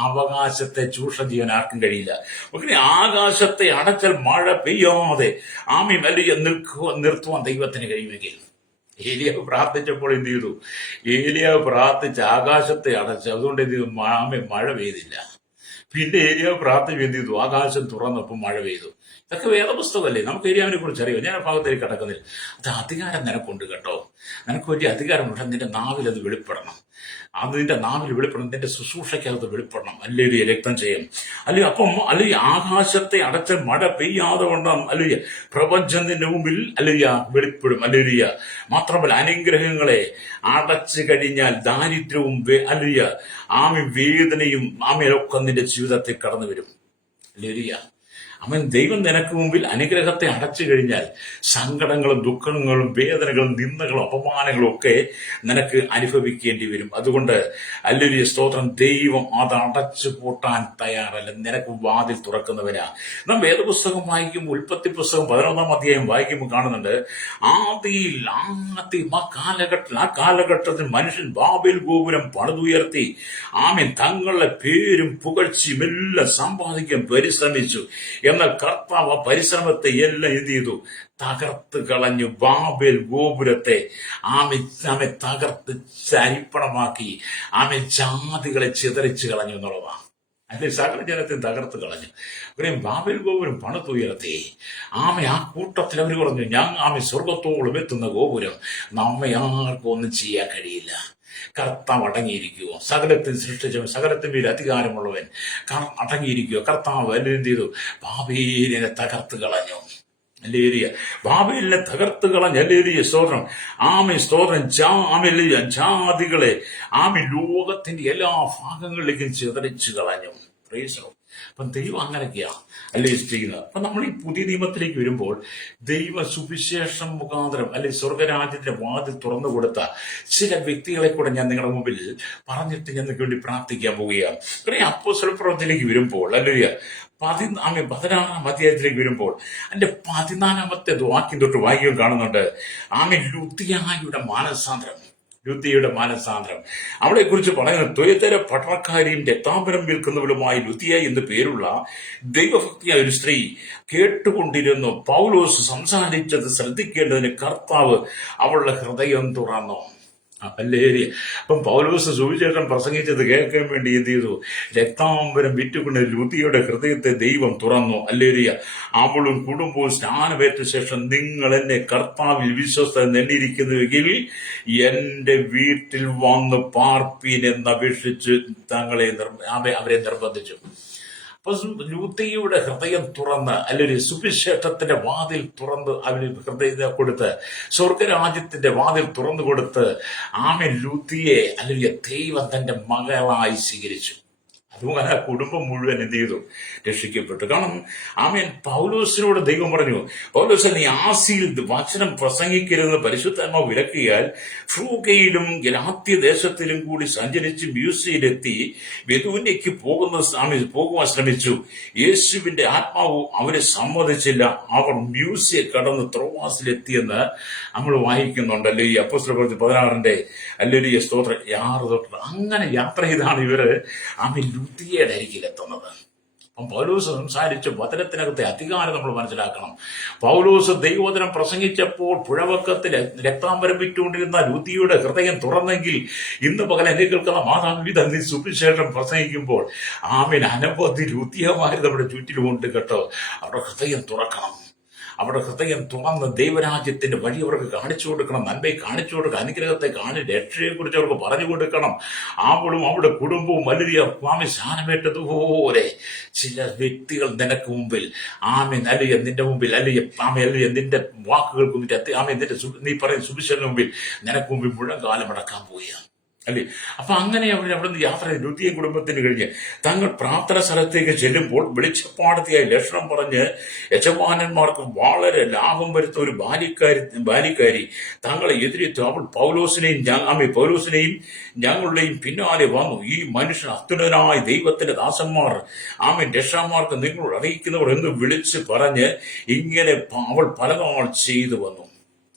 അവകാശത്തെ ചൂഷണം ചെയ്യാൻ ആർക്കും കഴിയില്ല. അങ്ങനെ ആകാശത്തെ അടച്ചാൽ മഴ പെയ്യാതെ അല്ലെങ്കിൽ നിർത്തുവാൻ ദൈവത്തിന് കഴിയുമെങ്കിൽ, ഏലിയാവ് പ്രാർത്ഥിച്ചപ്പോൾ എന്ത് ചെയ്തു? ഏലിയാവ് പ്രാർത്ഥിച്ച് ആകാശത്തെ അടച്ച്, അതുകൊണ്ട് എന്ത് ചെയ്തു? മഴ പെയ്തില്ല. പിന്നെ ഏലിയാവ് പ്രാർത്ഥിച്ച് എന്ത് ചെയ്തു? ആകാശം തുറന്നപ്പോൾ മഴ പെയ്തു. ഇതൊക്കെ വേദപുസ്തകമല്ലേ, നമുക്ക് ഏലിയാവിനെ കുറിച്ച് അറിയാം. ഞാൻ ആ ഭാഗത്തേക്ക് കിടക്കുന്നില്ല. അത് അധികാരം നിനക്കുണ്ട് കേട്ടോ. നിനക്ക് വലിയ അധികാരമുണ്ട്. നിന്റെ നാവിൽ അത് വെളിപ്പെടണം. അത് നിന്റെ നാവിൽ വെളിപ്പെടണം. നിന്റെ ശുശ്രൂഷയ്ക്കകത്ത് വെളിപ്പെടണം. അല്ലെങ്കിൽ രക്തം ചെയ്യും. അല്ലെങ്കിൽ ആകാശത്തെ അടച്ച മഴ പെയ്യാതെ കൊണ്ടാം അല്ലെങ്കിൽ പ്രപഞ്ചത്തിന്റെ മുമ്പിൽ അല്ലെങ്കിൽ വെളിപ്പെടും. അല്ലെങ്കിൽ മാത്രമല്ല, അനുഗ്രഹങ്ങളെ അടച്ചു കഴിഞ്ഞാൽ ദാരിദ്ര്യവും അല്ലെങ്കിൽ വേദനയും ഒക്കെ നിന്റെ ജീവിതത്തിൽ കടന്നു വരും. അല്ലെങ്കിൽ ദൈവം നിനക്ക് മുമ്പിൽ അനുഗ്രഹത്തെ അടച്ചു കഴിഞ്ഞാൽ സങ്കടങ്ങളും ദുഃഖങ്ങളും വേദനകളും നിന്ദകളും അപമാനങ്ങളും ഒക്കെ നിനക്ക് അനുഭവിക്കേണ്ടി വരും. അതുകൊണ്ട് ഹല്ലേലൂയ, സ്തോത്രം. ദൈവം അത് അടച്ചു പൂട്ടാൻ തയ്യാറല്ല. നിനക്ക് വാതിൽ തുറക്കുന്നവനാ. നാം വേദപുസ്തകം വായിക്കുമ്പോൾ, ഉൽപ്പത്തി പുസ്തകം 11-ാം അധ്യായം വായിക്കുമ്പോൾ കാണുന്നുണ്ട്, ആദിയിൽ ആ കാലഘട്ടത്തിൽ മനുഷ്യൻ ബാബേൽ ഗോപുരം പണിതുയർത്തി തങ്ങളുടെ പേരും പുകഴ്ചയും എല്ലാം സമ്പാദിക്കാൻ പരിശ്രമിച്ചു. എന്നാൽ കർത്താവ് ആ പരിശ്രമത്തെ എല്ലാം എന്ത് ചെയ്തു? തകർത്ത് കളഞ്ഞു. ബാബേൽ ഗോപുരത്തെ തകർത്ത് ചരിപ്പണമാക്കി ജാതികളെ ചിതറിച്ചു കളഞ്ഞു എന്നുള്ളതാണ്. അതിന്റെ സകല ജനത്തെ തകർത്ത് കളഞ്ഞു. ബാബേൽ ഗോപുരം പണിതുയർത്തി. ആ കൂട്ടത്തിൽ അവർ പറഞ്ഞു, സ്വർഗത്തോളം എത്തുന്ന ഗോപുരം നമ്മെ ആർക്കും ഒന്നും ചെയ്യാൻ കഴിയില്ല. കർത്താവ് അടങ്ങിയിരിക്കുവോ? സകലത്തിൽ സൃഷ്ടിച്ചവൻ, സകലത്തിന് മേൽ അധികാരമുള്ളവൻ അടങ്ങിയിരിക്കുവോ? കർത്താവ് എന്ത് ചെയ്തു? ബാബേലിനെ തകർത്ത് കളഞ്ഞു. ഹല്ലേലൂയ. ബാബേലിനെ തകർത്ത് കളഞ്ഞു. ഹല്ലേലൂയ, സ്തോത്രം. സ്തോത്രം. ജാതികളെ ലോകത്തിന്റെ എല്ലാ ഭാഗങ്ങളിലേക്കും ചിതറിച്ചു കളഞ്ഞു. Praise the Lord. അപ്പം ദൈവം അങ്ങനെയൊക്കെയാ അല്ലേ ചെയ്യുന്നത്. അപ്പൊ നമ്മൾ ഈ പുതിയ നിയമത്തിലേക്ക് വരുമ്പോൾ ദൈവ സുവിശേഷം മുഖാന്തരം അല്ലെങ്കിൽ സ്വർഗരാജ്യത്തിന്റെ വാതിൽ തുറന്നു കൊടുത്ത ചില വ്യക്തികളെ കൂടെ ഞാൻ നിങ്ങളുടെ മുമ്പിൽ പറഞ്ഞിട്ട് ഞാൻ നിങ്ങൾക്ക് വേണ്ടി പ്രാർത്ഥിക്കാൻ പോവുകയാണ്. അപ്പോസ്തല പ്രവൃത്തിയിലേക്ക് വരുമ്പോൾ അല്ലെങ്കിൽ 16-ാം അധ്യായത്തിലേക്ക് വരുമ്പോൾ അതിന്റെ 14-ാമത്തെ വാക്യം തൊട്ട് വാക്യം കാണുന്നുണ്ട്. ലുത്തിയുടെ മാനസാന്തരം അവളെ കുറിച്ച് പറയുന്നത്, ത്വയതര പട്ടണക്കാരിയും രക്താംബരം വിൽക്കുന്നവളുമായി ലുത്തിയ എന്ന് പേരുള്ള ദൈവഭക്തിയായ ഒരു സ്ത്രീ കേട്ടുകൊണ്ടിരുന്നു. പൗലോസ് സംസാരിച്ചത് ശ്രദ്ധിക്കേണ്ടതിന് കർത്താവ് അവളുടെ ഹൃദയം തുറന്നു. ഹല്ലേലൂയ. അപ്പം പൗലോസ് സുവിശേഷം പ്രസംഗിച്ചത് കേൾക്കാൻ വേണ്ടി എന്ത് ചെയ്തു? രക്താംബരം വിറ്റുകൊണ്ട് ലുത്തിയുടെ ഹൃദയത്തെ ദൈവം തുറന്നു. ഹല്ലേലൂയ. അവളും കുടുംബവും സ്നാനമേറ്റ ശേഷം, നിങ്ങൾ എന്നെ കർത്താവിൽ വിശ്വസ്ത നെല്ലിരിക്കുന്നുവെങ്കിൽ എന്റെ വീട്ടിൽ വന്ന് പാർപ്പീൻ എന്നപേക്ഷിച്ച് അവരെ നിർബന്ധിച്ചു. അപ്പൊ ലൂത്തിയുടെ ഹൃദയം തുറന്ന് അല്ലെങ്കിൽ സുവിശേഷത്തിന്റെ വാതിൽ തുറന്ന് അവന് ഹൃദയം കൊടുത്ത് സ്വർഗരാജ്യത്തിന്റെ വാതിൽ തുറന്നു കൊടുത്ത് ലൂത്തിയെ അല്ലെങ്കിൽ ദൈവം തന്റെ മകളായി സ്വീകരിച്ചു. അതുപോലെ ആ കുടുംബം മുഴുവൻ എന്ത് ചെയ്തു? രക്ഷിക്കപ്പെട്ടു. കാരണം പൗലോസിനോട് ദൈവം പറഞ്ഞു, പൗലോസ്, നീ ആസിയിൽ വചനം പ്രസംഗിക്കരുതെന്ന് പരിശുദ്ധാത്മാവ് വിലക്കിയാൽ ഫ്രൂഗയിലും ഗലാത്യ ദേശത്തിലും കൂടി സഞ്ചരിച്ച് മ്യൂസിയിലെത്തി ബെഥൂന്യയ്ക്ക് പോകുവാൻ ശ്രമിച്ചു. യേശുവിന്റെ ആത്മാവ് അവരെ സമ്മതിച്ചില്ല. അവർ മ്യൂസിയെ കടന്ന് ത്രോവാസിലെത്തിയെന്ന് നമ്മൾ വായിക്കുന്നുണ്ടല്ലോ ഈ അപ്പോസ്തല പ്രവൃത്തി 16-ന്റെ അല്ലെങ്കിൽ സ്തോത്രം 6 തൊട്ട്. അങ്ങനെ യാത്ര ചെയ്താണ് ഇവര് ലുത്തിയുടെ അരികിലെത്തുന്നത്. അപ്പം പൗലോസ് സംസാരിച്ച വചനത്തിനകത്തെ അധികാരം നമ്മൾ മനസ്സിലാക്കണം. പൗലോസ് ദൈവവചനം പ്രസംഗിച്ചപ്പോൾ പുഴവക്കത്തിൽ രക്താംബരം വിറ്റുകൊണ്ടിരുന്ന ലുദിയുടെ ഹൃദയം തുറന്നെങ്കിൽ ഇന്ന് പകൽ എന്നെ കേൾക്കുന്ന മാതാപിതാ നീ സുവിശേഷം പ്രസംഗിക്കുമ്പോൾ ആമേൻ അനവധി ലുദിയമാര് നമ്മുടെ ചുറ്റിലുമുണ്ട് കേട്ടോ. അവരുടെ ഹൃദയം തുറക്കണം. അവരുടെ ഹൃദയം തുറന്ന് ദൈവരാജ്യത്തിന്റെ വഴി അവർക്ക് കാണിച്ചു കൊടുക്കണം. നന്മയെ കാണിച്ചു കൊടുക്കണം. അനുഗ്രഹത്തെ രക്ഷയെക്കുറിച്ച് അവർക്ക് പറഞ്ഞു കൊടുക്കണം. അവളും അവളുടെ കുടുംബവും വലിയ സ്വാമി സ്ഥാനമേറ്റതുപോലെ ചില വ്യക്തികൾ നിനക്ക് മുമ്പിൽ അല്ലെങ്കിൽ നിന്റെ മുമ്പിൽ അല്ലെങ്കിൽ നിന്റെ വാക്കുകൾക്ക് നിന്റെ നീ പറയുന്ന സുവിശേഷത്തിന് മുമ്പിൽ നിനക്ക് മുമ്പിൽ മുഴങ്കാലം അടക്കാൻ പോവുകയാണ് അല്ലേ. അപ്പൊ അങ്ങനെ അവിടെ നിന്ന് യാത്ര ലുദിയ കുടുംബത്തിന് കഴിഞ്ഞ് തങ്ങൾ പ്രാർത്ഥന സ്ഥലത്തേക്ക് ചെല്ലുമ്പോൾ വെളിച്ചപ്പാടത്തിയായി ലക്ഷണം പറഞ്ഞ് യജമാനന്മാർക്ക് വളരെ ലാഭം വരുത്ത ഒരു ബാലിക്കാരി തങ്ങളെ എതിരേറ്റു. അവൾ പൗലോസിനെയും ഞങ്ങളുടെയും പിന്നാലെ വന്നു. ഈ മനുഷ്യൻ അത്യുന്നതനായ ദൈവത്തിന്റെ ദാസന്മാർ രക്ഷാമാർക്ക് നിങ്ങളോട് അറിയിക്കുന്നവർ എന്ന് വിളിച്ച് പറഞ്ഞ് ഇങ്ങനെ അവൾ പലനാൾ ചെയ്തു വന്നു.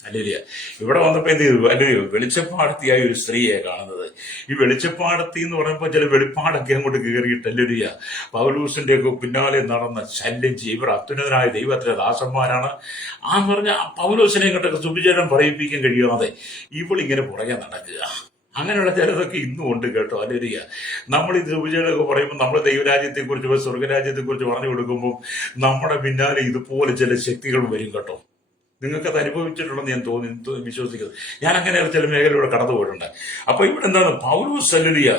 അല്ലേലിയ. ഇവിടെ വന്നപ്പോ എന്ത് ചെയ്തു? അല്ലയോ, വെളിച്ചപ്പാടത്തിയായ ഒരു സ്ത്രീയെ കാണുന്നത്. ഈ വെളിച്ചപ്പാടത്തി എന്ന് പറയുമ്പോൾ ചില വെളിപ്പാടൊക്കെ അങ്ങോട്ട് കയറിയിട്ട് അല്ലേലിയ പൗലൂസിന്റെ ഒക്കെ പിന്നാലെ നടന്ന ശല്യം ചെയ്യും. ഇവർ അത്യുന്നതനായ ദൈവത്തിന്റെ ദാസന്മാരാണ്. പറഞ്ഞ പൗലൂസിനെ ഇങ്ങോട്ടൊക്കെ സുവിശേഷം പറയിപ്പിക്കാൻ കഴിയാതെ ഇവളിങ്ങനെ പുറകെ നടക്കുക. അങ്ങനെയുള്ള ചിലതൊക്കെ ഇന്നും ഉണ്ട് കേട്ടോ. അല്ലേലിയ. നമ്മൾ ഈ സുവിശേഷമൊക്കെ പറയുമ്പോൾ നമ്മൾ ദൈവരാജ്യത്തെക്കുറിച്ച് സ്വർഗരാജ്യത്തെക്കുറിച്ച് പറഞ്ഞു കൊടുക്കുമ്പോൾ നമ്മുടെ പിന്നാലെ ഇതുപോലെ ചില ശക്തികൾ വരും കേട്ടോ. നിങ്ങൾക്കത് അനുഭവിച്ചിട്ടുണ്ടെന്ന് ഞാൻ വിശ്വസിക്കുന്നത്. ഞാൻ അങ്ങനെ ചില മേഖലയിലൂടെ കടന്നു പോയിട്ടുണ്ട്. അപ്പൊ ഇവിടെ എന്താണ്? പൗലോസ് അല്ലേലിയ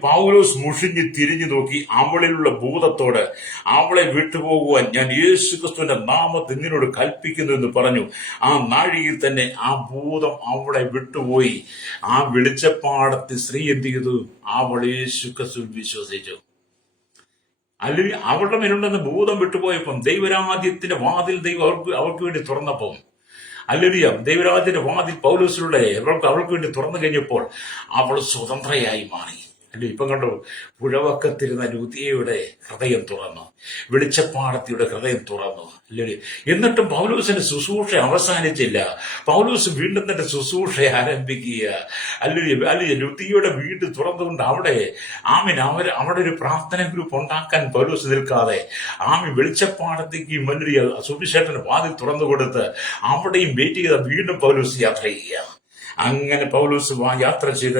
പൗലോസ് മുഷിഞ്ഞ് തിരിഞ്ഞു നോക്കി അവളിലുള്ള ഭൂതത്തോട് അവളെ വിട്ടുപോകുവാൻ ഞാൻ യേശുക്രിസ്തുവിന്റെ നാമത്തിൽ നിന്നോട് കൽപ്പിക്കുന്നു എന്ന് പറഞ്ഞു. ആ നാഴികയിൽ തന്നെ ആ ഭൂതം അവളെ വിട്ടുപോയി. ആ വെളിച്ചപ്പാടത്തിൽ സ്ത്രീ എന്ത് ചെയ്തു? അവൾ യേശുക്രിസ്തു വിശ്വസിച്ചു. അല്ലെങ്കിൽ അവളുടെ മേലുണ്ടെന്ന് ഭൂതം വിട്ടുപോയപ്പം ദൈവരാജ്യത്തിന്റെ വാതിൽ ദൈവം അവർക്ക് വേണ്ടി തുറന്നപ്പം അല്ലെങ്കിൽ ദൈവരാജ്യത്തിന്റെ വാതിൽ പൗലോസിലൂടെ അവൾക്ക് വേണ്ടി തുറന്നു കഴിഞ്ഞപ്പോൾ അവൾ സ്വതന്ത്രയായി മാറി. അല്ലെ. ഇപ്പം കണ്ടോ, പുഴവക്കത്തിരുന്ന ലുദിയയുടെ ഹൃദയം തുറന്നു, വെളിച്ചപ്പാടത്തിയുടെ ഹൃദയം തുറന്നു. അല്ലേ. എന്നിട്ടും പൗലോസിന്റെ ശുശ്രൂഷ അവസാനിച്ചില്ല. പൗലോസ് വീണ്ടും തന്റെ ശുശ്രൂഷ ആരംഭിക്കുക. അല്ലെങ്കിൽ ലുദിയയുടെ വീട് തുറന്നുകൊണ്ട് അവിടെ അവിടെ ഒരു പ്രാർത്ഥന ഗ്രൂപ്പ് ഉണ്ടാക്കാൻ പൗലോസ് നിൽക്കാതെ വെളിച്ചപ്പാടത്തേക്ക് വലിയ സുവിശേഷന്റെ വാതിൽ തുറന്നു കൊടുത്ത് അവിടെയും വെയിറ്റ് ചെയ്ത വീണ്ടും പൗലോസ് യാത്ര ചെയ്യുക. അങ്ങനെ പൗലോസ് യാത്ര ചെയ്ത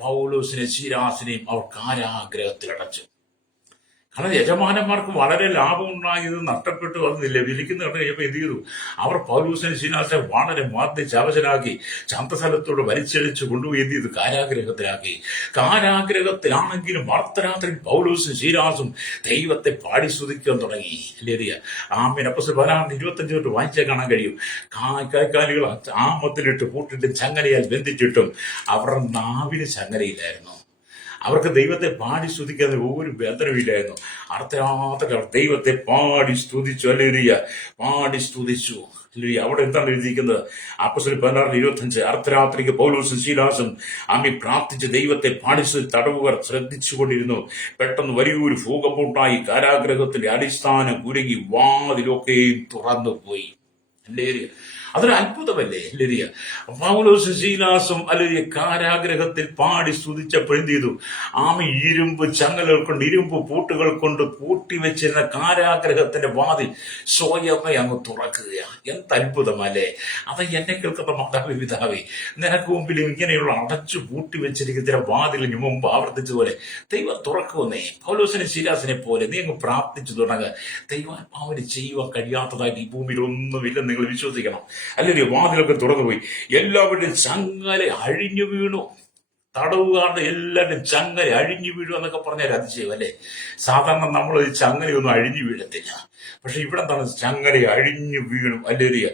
പൗലോസിനെ ശീലാസിനെയും അവർ കാരാഗ്രഹത്തിൽ അടച്ചു. കാരണം യജമാനന്മാർക്ക് വളരെ ലാഭം ഉണ്ടായത് നഷ്ടപ്പെട്ടു വന്നില്ല. വിളിക്കുന്ന കണ്ടു കഴിഞ്ഞപ്പോൾ എന്ത് ചെയ്തു? അവർ പൗലൂസിനെ ശീലാസിനെ വളരെ മർദ്ദിച്ച് അവശനാക്കി ചന്തസ്ഥലത്തോട് വലിച്ചടിച്ച് കൊണ്ടുപോയി എന്ത് ചെയ്തു? കാരാഗ്രഹത്തിലാക്കി. കാരാഗ്രഹത്തിലാണെങ്കിലും അർദ്ധരാത്രിയിൽ പൗലൂസും ശീലാസും ദൈവത്തെ പാടി സ്തുതിക്കാൻ തുടങ്ങി. അല്ലേ. അപ്പോസ്തലൻ 16:25 തൊട്ട് വായിച്ചാൽ കാണാൻ കഴിയും. കൈക്കാലികൾ ആമത്തിലിട്ട് പൂട്ടിട്ട് ചങ്ങലയാൽ ബന്ധിച്ചിട്ടും അവരുടെ നാവിന് ചങ്ങലയില്ലായിരുന്നു. അവർക്ക് ദൈവത്തെ പാടി സ്തുതിക്കാൻ ഒരു ബന്ധനമില്ലായിരുന്നു. അർദ്ധരാത്രി ദൈവത്തെ പാടി സ്തുതിച്ചു. അല്ലേലൂയ. പാടി സ്തുതിച്ചു. അവിടെ എന്താണ് എഴുതിയിരിക്കുന്നത്? അപ്പോസ്തലൻ 16:25 അർദ്ധരാത്രിക്ക് പൗലോസും ശീലാസും പ്രാർത്ഥിച്ച് ദൈവത്തെ പാടി തടവുകാർ ശ്രദ്ധിച്ചുകൊണ്ടിരുന്നു. പെട്ടെന്ന് വലിയൊരു ഭൂകമ്പമുണ്ടായി. കാരാഗ്രഹത്തിന്റെ അടിസ്ഥാനം കുരുങ്ങി വാതിലൊക്കെയും തുറന്നുപോയി. അല്ലേ. അതൊരു അത്ഭുതമല്ലേ. അല്ലേരിയ. പൗലോസും ശീലാസും അല്ലേരിയ കാരാഗ്രഹത്തിൽ പാടി സ്തുതിച്ചപ്പോൾ എന്ത് ചെയ്തു? ഇരുമ്പ് ചങ്ങലകൾ കൊണ്ട്, ഇരുമ്പ് പൂട്ടുകൾ കൊണ്ട് പൂട്ടിവെച്ചിരുന്ന കാരാഗ്രഹത്തിന്റെ വാതിൽ സ്വയമേ അങ്ങ് തുറക്കുകയാണ്. എന്ത് അത്ഭുതമല്ലേ. അത് എന്നെ കേൾക്കുന്ന മാതാപിതാവേ, നിനക്ക് മുമ്പിൽ ഇങ്ങനെയുള്ള അടച്ചു പൂട്ടിവെച്ചിരിക്കുന്ന ചില വാതിലിന് മുമ്പ് ആവർത്തിച്ചതുപോലെ ദൈവം തുറക്കുമെന്നേ. പൗലോസിനെ ശീലാസിനെ പോലെ നീ അങ്ങ് പ്രാർത്ഥിച്ചു തുടങ്ങുക. ദൈവം അവന് ചെയ്യുവാൻ കഴിയാത്തതായിട്ട് ഈ ഭൂമിയിൽ ഒന്നുമില്ലെന്ന് നിങ്ങൾ വിശ്വസിക്കണം. അല്ലെങ്കിൽ വാതിലൊക്കെ തുറന്നുപോയി. എല്ലാവരുടെയും ചങ്ങല അഴിഞ്ഞു വീണു. തടവുകാരുടെ എല്ലാവരുടെയും ചങ്ങല അഴിഞ്ഞു വീഴും എന്നൊക്കെ പറഞ്ഞാൽ അതിശയം അല്ലേ. സാധാരണ നമ്മൾ ഈ ചങ്ങലയൊന്നും അഴിഞ്ഞു വീഴത്തില്ല. പക്ഷെ ഇവിടെ എന്താണ്? ചങ്ങല അഴിഞ്ഞു വീണു. അല്ലേരിയ.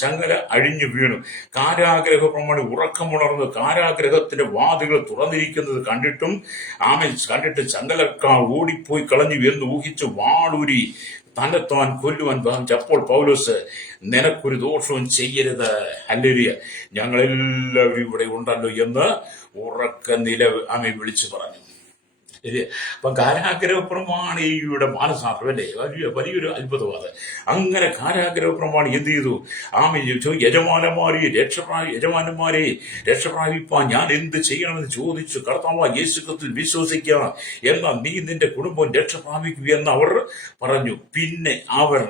ചങ്ങല അഴിഞ്ഞു വീണു. കാരാഗ്രഹ പ്രമാണി ഉറക്കമുണർന്ന് കാരാഗ്രഹത്തിന്റെ വാതിലുകൾ തുറന്നിരിക്കുന്നത് കണ്ടിട്ട് ചങ്ങലക്കാർ ഓടിപ്പോയി കളഞ്ഞു എന്ന് ഊഹിച്ച് വാളൂരി തന്നെത്താൻ കൊല്ലുവാൻ ഭാവിച്ചു. അപ്പോൾ പൗലോസ്, നിനക്കൊരു ദോഷവും ചെയ്യരുത്. ഹല്ലേലൂയ, ഞങ്ങളെല്ലാവരും ഇവിടെ ഉണ്ടല്ലോ എന്ന് ഉറക്ക വിളിച്ചു പറഞ്ഞു. ശരി. അപ്പൊ കാരാഗ്രഹ പ്രമാണിയുടെ മാനസാന്തരം അല്ലേ, വലിയൊരു അത്ഭുതമാണ്. അങ്ങനെ കാരാഗ്രഹ പ്രമാണി എന്ത് ചെയ്തു? യജമാനന്മാരെ രക്ഷപ്രാപിപ്പാൻ ഞാൻ എന്ത് ചെയ്യണമെന്ന് ചോദിച്ചു. കർത്താവായ യേശു ക്രിസ്തുവിൽ വിശ്വസിക്കുക, എന്നാൽ നീ നിന്റെ കുടുംബം രക്ഷപ്രാപിക്കുക എന്ന് അവർ പറഞ്ഞു. പിന്നെ അവർ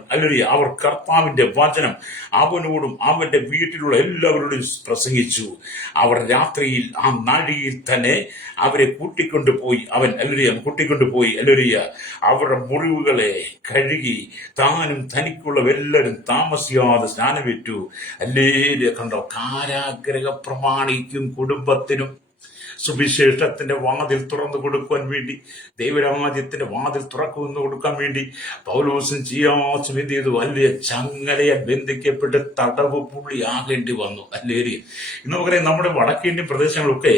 കർത്താവിന്റെ വചനം അവനോടും അവന്റെ വീട്ടിലുള്ള എല്ലാവരോടും പ്രസംഗിച്ചു. അവർ രാത്രിയിൽ ആ നാഴികയിൽ തന്നെ അവരെ കൂട്ടിക്കൊണ്ടുപോയി അവരുടെ മുറിവുകളെ കഴുകി താനും തനിക്കുള്ളവരെല്ലാവരും താമസിയാതെ സ്നാനമേറ്റു. അല്ലേലൂയ. കണ്ടോ, കാരാഗ്രഹ പ്രമാണിക്കും കുടുംബത്തിനും സുവിശേഷത്തിന്റെ വാതിൽ തുറന്നു കൊടുക്കുവാൻ വേണ്ടി, ദൈവരാജ്യത്തിന്റെ വാതിൽ തുറക്കുന്നു കൊടുക്കാൻ വേണ്ടി പൗലോസും ചിയാസും എന്ത് ചെയ്തു? വലിയ ചങ്ങലയെ ബന്ധിക്കപ്പെട്ട് തടവ് പുള്ളി ആകേണ്ടി വന്നു. അല്ലേരി. ഇന്ന് പറയാം, നമ്മുടെ വടക്കേന്ത്യൻ പ്രദേശങ്ങളൊക്കെ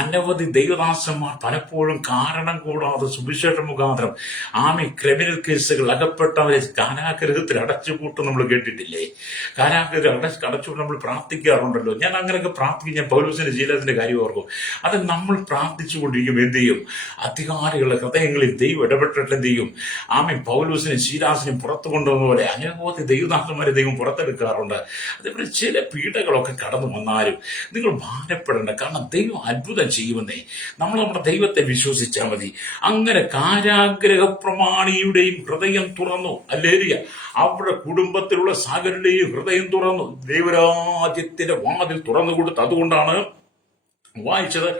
അനവധി ദൈവദാസന്മാർ പലപ്പോഴും കാരണം കൂടാതെ സുവിശേഷ മുഖാന്തരം ക്രിമിനൽ കേസുകൾ അകപ്പെട്ടവരെ കാരാഗ്രഹത്തിൽ അടച്ചുപൂട്ടും നമ്മൾ കേട്ടിട്ടില്ലേ? കാരാഗ്രഹം അടച്ചുപൂട്ട് നമ്മൾ പ്രാർത്ഥിക്കാറുണ്ടല്ലോ. ഞാൻ അങ്ങനെയൊക്കെ പ്രാർത്ഥിക്കും. ഞാൻ പൗലോസിന്റെ ശീലത്തിന്റെ കാര്യം ഓർക്കും. അത് നമ്മൾ പ്രാർത്ഥിച്ചുകൊണ്ടിരിക്കും. എന്ത് ചെയ്യും? അധികാരികളുടെ ഹൃദയങ്ങളിൽ ദൈവം ഇടപെട്ടിട്ട് എന്ത് ചെയ്യും? പൗലോസിനും ശീലാസിനും പുറത്തു കൊണ്ടുവന്ന പോലെ അനവധി ദൈവദാസന്മാരെ ദൈവം പുറത്തെടുക്കാറുണ്ട്. അതേപോലെ ചില പീഡകളൊക്കെ കടന്നു വന്നാലും നിങ്ങൾ ഭാരപ്പെടേണ്ട. കാരണം ദൈവം അത്ഭുതം ചെയ്യുമെന്നേ. നമ്മൾ നമ്മുടെ ദൈവത്തെ വിശ്വസിച്ചാൽ മതി. അങ്ങനെ കാരാഗ്രഹ പ്രമാണിയുടെയും ഹൃദയം തുറന്നു. അല്ലേലൂയ. അവരുടെ കുടുംബത്തിലുള്ള സകലരുടെയും ഹൃദയം തുറന്നു. ദൈവരാജ്യത്തിന്റെ വാതിൽ തുറന്നു കൊടുത്തു. അതുകൊണ്ടാണ് വായിച്ചത്,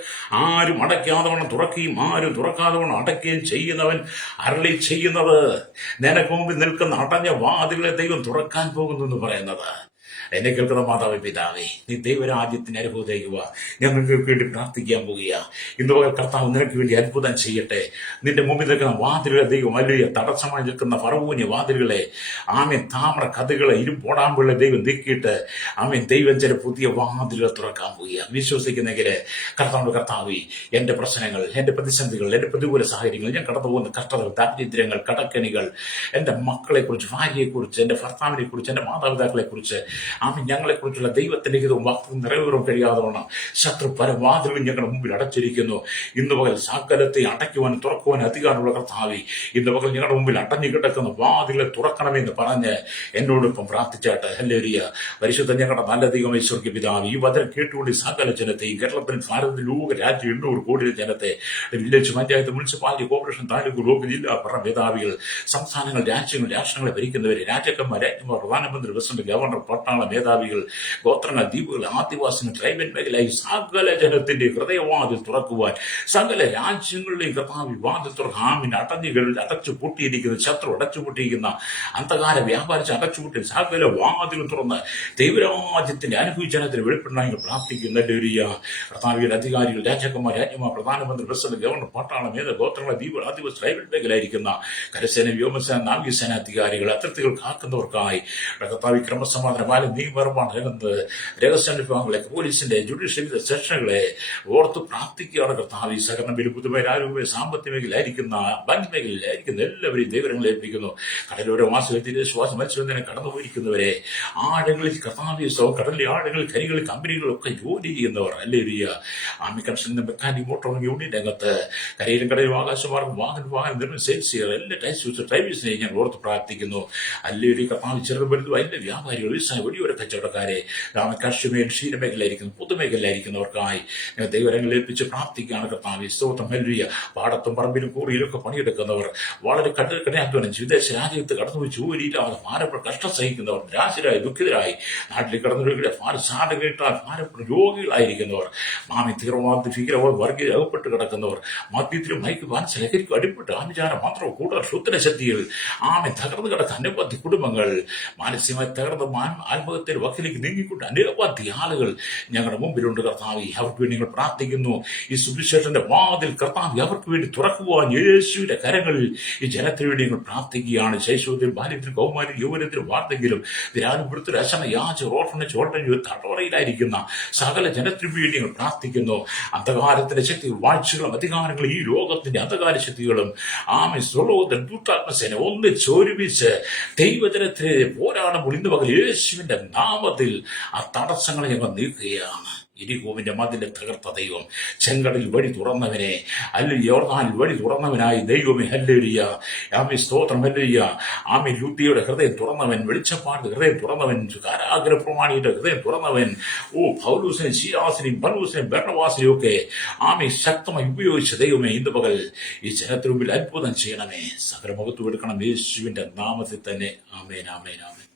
ആരും അടയ്ക്കാതെ വണ്ണം തുറക്കുകയും ആരും തുറക്കാതെ വണ്ണം അടയ്ക്കുകയും ചെയ്യുന്നവൻ അരുളി ചെയ്യുന്നത്, നിനക്ക് മുമ്പിൽ നിൽക്കുന്ന അടഞ്ഞ വാതിലുകളെ ദൈവം തുറക്കാൻ പോകുന്നു എന്ന് പറയുന്നത്. എന്നെ കേൾക്കുന്ന മാതാവേ, പിതാവേ, നീ ദൈവരാജ്യത്തിന് അനുഭവത്തേക്ക് വാ. ഞങ്ങൾക്ക് വേണ്ടി പ്രാർത്ഥിക്കാൻ പോകുക. ഇന്ന് പകൽ കർത്താവ് നിനക്ക് വേണ്ടി അത്ഭുതം ചെയ്യട്ടെ. നിന്റെ മുമ്പിൽ നിൽക്കുന്ന വാതിലുകളെ ദൈവം വലിയ തടസ്സമായി നിൽക്കുന്ന ഫറവൂന്യ വാതിലുകളെ, താമര കഥകളെ, ഇരുമ്പോടാമ്പുകളെ ദൈവം നീക്കിയിട്ട് ദൈവം ചില പുതിയ വാതിലുകൾ തുറക്കാൻ പോകുക. വിശ്വസിക്കുന്നെങ്കിൽ കർത്താവേ, എന്റെ പ്രശ്നങ്ങൾ, എന്റെ പ്രതിസന്ധികൾ, എന്റെ പ്രതികൂല സാഹചര്യങ്ങൾ, ഞാൻ കടന്നു പോകുന്ന കഷ്ടതകൾ, ദാരിദ്ര്യങ്ങൾ, കടക്കണികൾ, എന്റെ മക്കളെ കുറിച്ച്, ഭാര്യയെക്കുറിച്ച്, എന്റെ ഭർത്താവിനെ കുറിച്ച്, എന്റെ മാതാപിതാക്കളെ കുറിച്ച്, ഞങ്ങളെക്കുറിച്ചുള്ള ദൈവത്തിന്റെ ഹിതവും വാക്കും നിറവേറും കഴിയാതെ വണ്ണം ശത്രു പല വാതിലുകളും ഞങ്ങളുടെ മുമ്പിൽ അടച്ചിരിക്കുന്നു. ഇന്ന് പകൽ സകലത്തെ അടയ്ക്കുവാനും തുറക്കുവാനും അധികാരമുള്ള കർത്താവേ, ഇന്ന് പകൽ ഞങ്ങളുടെ മുമ്പിൽ അടഞ്ഞു കിടക്കുന്ന വാതിലുകളെ തുറക്കണമെന്ന് പറഞ്ഞ് എന്നോടൊപ്പം പ്രാർത്ഥിച്ചാട്ട്. ഹല്ലേലൂയ. പരിശുദ്ധ ഞങ്ങളുടെ നല്ല ദൈവമേ, സ്വർഗ്ഗീയ പിതാവേ, ഈ വചനം കേട്ടുകൊണ്ട് സകല ജനത്തെയും, കേരളത്തിൽ, ഭാരതത്തിൽ, ലോക രാജ്യം 800 കോടി ജനത്തെ, village, panchayat, municipality, corporation, taluk, block, ജില്ലാ ഭരണ മേധാവികൾ, സംസ്ഥാനങ്ങൾ, രാഷ്ട്രങ്ങളെ ഭരിക്കുന്നവരെ, രാജാക്കന്മാർ, പ്രധാനമന്ത്രി, പ്രസിഡന്റ്, ഗവർണർ, പട്ടാള മേധാവികൾ, ഗോത്രങ്ങൾ, ദ്വീപുകൾ, ആദിവാസികൾ, ട്രൈബൽ മേഖലയായി സകല ജനത്തിന്റെ ഹൃദയവാതിൽ തുറക്കുവാൻ, സകല രാജ്യങ്ങളുടെയും കർത്താവ് വാതിൽ തുറക്കാൻ, അടച്ചു പൂട്ടിയിരിക്കുന്ന ശത്രു അടച്ചുപൂട്ടിയിരിക്കുന്ന അന്ധകാര വ്യാപാരിച്ച് അടച്ചുപൂട്ടി സകല വാതിലും തുറന്ന് ദൈവരാജ്യത്തിന്റെ അനുഭവിജനത്തിന് വെളിപ്പെടാൻ പ്രാർത്ഥിക്കുന്ന കർത്താവിയുടെ അധികാരികൾ, രാജാക്കന്മാർ, രാജ്യമാർ, പ്രധാനമന്ത്രി, പ്രസിഡന്റ്, ഗവർണർ, പട്ടാള മേധാവി, ഗോത്രങ്ങളെ, ദ്വീപുകൾ, ആദിവാസി, ട്രൈബൽ മേഖലയായിരിക്കുന്ന കരസേന, വ്യോമസേന, നാവികസേന അധികാരികൾ, അതിർത്തികൾ കാക്കുന്നവർക്കായി കർത്താവ് ക്രമസമാധാന പാലം, നിയമപരമാണ് രഹസ്യാനുഭവങ്ങളെ, പോലീസിന്റെ ജുഡീഷ്യറി സെക്ഷനുകളെ ഓർത്ത് പ്രാർത്ഥിക്കുകയാണ് കർത്താവ്. ഈ സഹകരണ ബിൽ, പുതുമയ, ആരോഗ്യ, സാമ്പത്തിക മേഖലയായിരിക്കുന്ന, ബാങ്ക് മേഖലയിലായിരിക്കുന്ന എല്ലാവരെയും ദൈവങ്ങളെ ഏൽപ്പിക്കുന്നു. കടലോര വാസത്തിൽ ശ്വാസ മത്സ്യബന്ധനം കടന്നുപോയിരിക്കുന്നവരെ, ആഴങ്ങളിൽ കർത്താവ്, കടലിലെ ആഴങ്ങളിൽ, ഖനികളിൽ, കമ്പനികളൊക്കെ ജോലി ചെയ്യുന്നവർ, alleluia. Construction, mechanic, motor union രംഗത്ത്, കരയിലും കടലും ആകാശമാർഗം വാഹനം നിർമ്മിച്ച സെയിൽസ് ചെയ്യുക, എല്ലാ ഡ്രൈവേഴ്സിനെ ഞാൻ ഓർത്ത് പ്രാർത്ഥിക്കുന്നു. അല്ലേലൂയ. കർത്താവ് ചെറുപരുന്നു എല്ലാ വ്യാപാരികൾ, വലിയൊരു കച്ചവടക്കാരെ, കാർഷികമേഖല, ക്ഷീരമേഖലയായിരിക്കുന്നു, പൊതുമേഖലയായിരിക്കുന്നവർക്കായി ദൈവരങ്ങൾ ഏൽപ്പിച്ച് പ്രാർത്ഥിക്കുകയാണ് കർത്താവ്. സ്തോത്രം. ഹല്ലേലൂയ. പാടത്തും പറമ്പിലും കൂറിയിലൊക്കെ പണിയെടുക്കുന്നവർ, വളരെ കഠിനാധ്വാനം, വിദേശ രാജ്യത്ത് കടന്നുപോയി ജോലിയില്ലാതെ ഭാരപ്പെട്ട കഷ്ടം സഹിക്കുന്നവർ, നിരാശരായി, ദുഃഖിതരായി നാട്ടിൽ കടന്നുപോയി ഭാരപ്പെട്ട രോഗികളായിരിക്കുന്നവർ, തീവ്രവാദ, ഭീകരവാദ, വർഗീയ അകപ്പെട്ട് കിടക്കുന്നവർ, മദ്യത്തിലും മയക്കുപാൻ ലഹരിക്കും അടിപ്പെട്ട് ആചാരം മാത്രം കൂടുതൽ ശുദ്ധന ശക്തികൾ തകർന്നു കിടക്കുന്ന അനവധി കുടുംബങ്ങൾ, മാനസികമായി തകർന്ന് ആത്മഹത്യയുടെ വക്കിലേക്ക് നീങ്ങിക്കൊണ്ട് അനവധി ആളുകൾ ഞങ്ങളുടെ മുമ്പിലുണ്ട് കർത്താവ്. അവർക്ക് വേണ്ടി നിങ്ങൾ പ്രാർത്ഥിക്കുന്നു. ഈ സുവിശേഷന്റെ വാതിൽ കർത്താവ് അവർക്ക് വേണ്ടി തുറക്കുവാൻ യേശുവിന്റെ കരങ്ങളിൽ ഈ ജനത്തിന് വേണ്ടി നിങ്ങൾ പ്രാർത്ഥിക്കുകയാണ്. ശൈശവത്തിൽ, ബാല്യത്തിൽ, കൗമാരി, യൗവനത്തിൽ, വാർദ്ധക്യം, നിരാനുഭവത്തിൽ, അശന, യാച, ഓർഫനേജ്, തടവറയിലായിരിക്കുന്ന സകല ജനത്തിനു വേണ്ടി നിങ്ങൾ പ്രാർത്ഥിക്കുന്നു. അന്ധകാരത്തിന്റെ ശക്തികൾ, വാഴ്ചകളും അധികാരങ്ങളും, ഈ ലോകത്തിന്റെ അന്ധകാര ശക്തികളും ദൂതാത്മസേന ഒന്നിച്ചൊരുമിച്ച് ദൈവജനത്തിന് പോരാടുമ്പോൾ ഇന്ന് പകൽ യേശുവിന്റെ യേശുവിന്റെ നാമത്തിൽ ആ തടസ്സങ്ങളെ ഞങ്ങൾ നീക്കുകയാണ്. ഇരിഹോവിന്റെ മതിലെ തകർത്ത ദൈവം, ചെങ്കടലിൽ വഴി തുറന്നവനെ, യോർദാനിൽ വഴി തുറന്നവനായി ദൈവമേ ഹല്ലേലൂയ. ആമേ സ്തോത്രം ഹല്ലേലൂയ. ആമേ ലൂത്തിയുടെ ഹൃദയം തുറന്നവൻ, വെളിച്ചപ്പാടിന്റെ ഹൃദയം തുറന്നവൻ, കാരാഗ്രഹ പ്രമാണിയുടെ ഹൃദയം തുറന്നവൻ, പൗലൂസിനെയും ശീലാസിനെയും പൗലൂസിനെയും ബർന്നബാസിനെയും ഒക്കെ ആമേ ശക്തമായി ഉപയോഗിച്ച ദൈവമേ, ഇന്ന് പകൽ ഈ ജനത്തിന് മുമ്പിൽ അത്ഭുതം ചെയ്യണമേ. സകല മുഖത്തും എടുക്കണം യേശുവിന്റെ നാമത്തിൽ തന്നെ. ആമേൻ, ആമേൻ, ആമേൻ.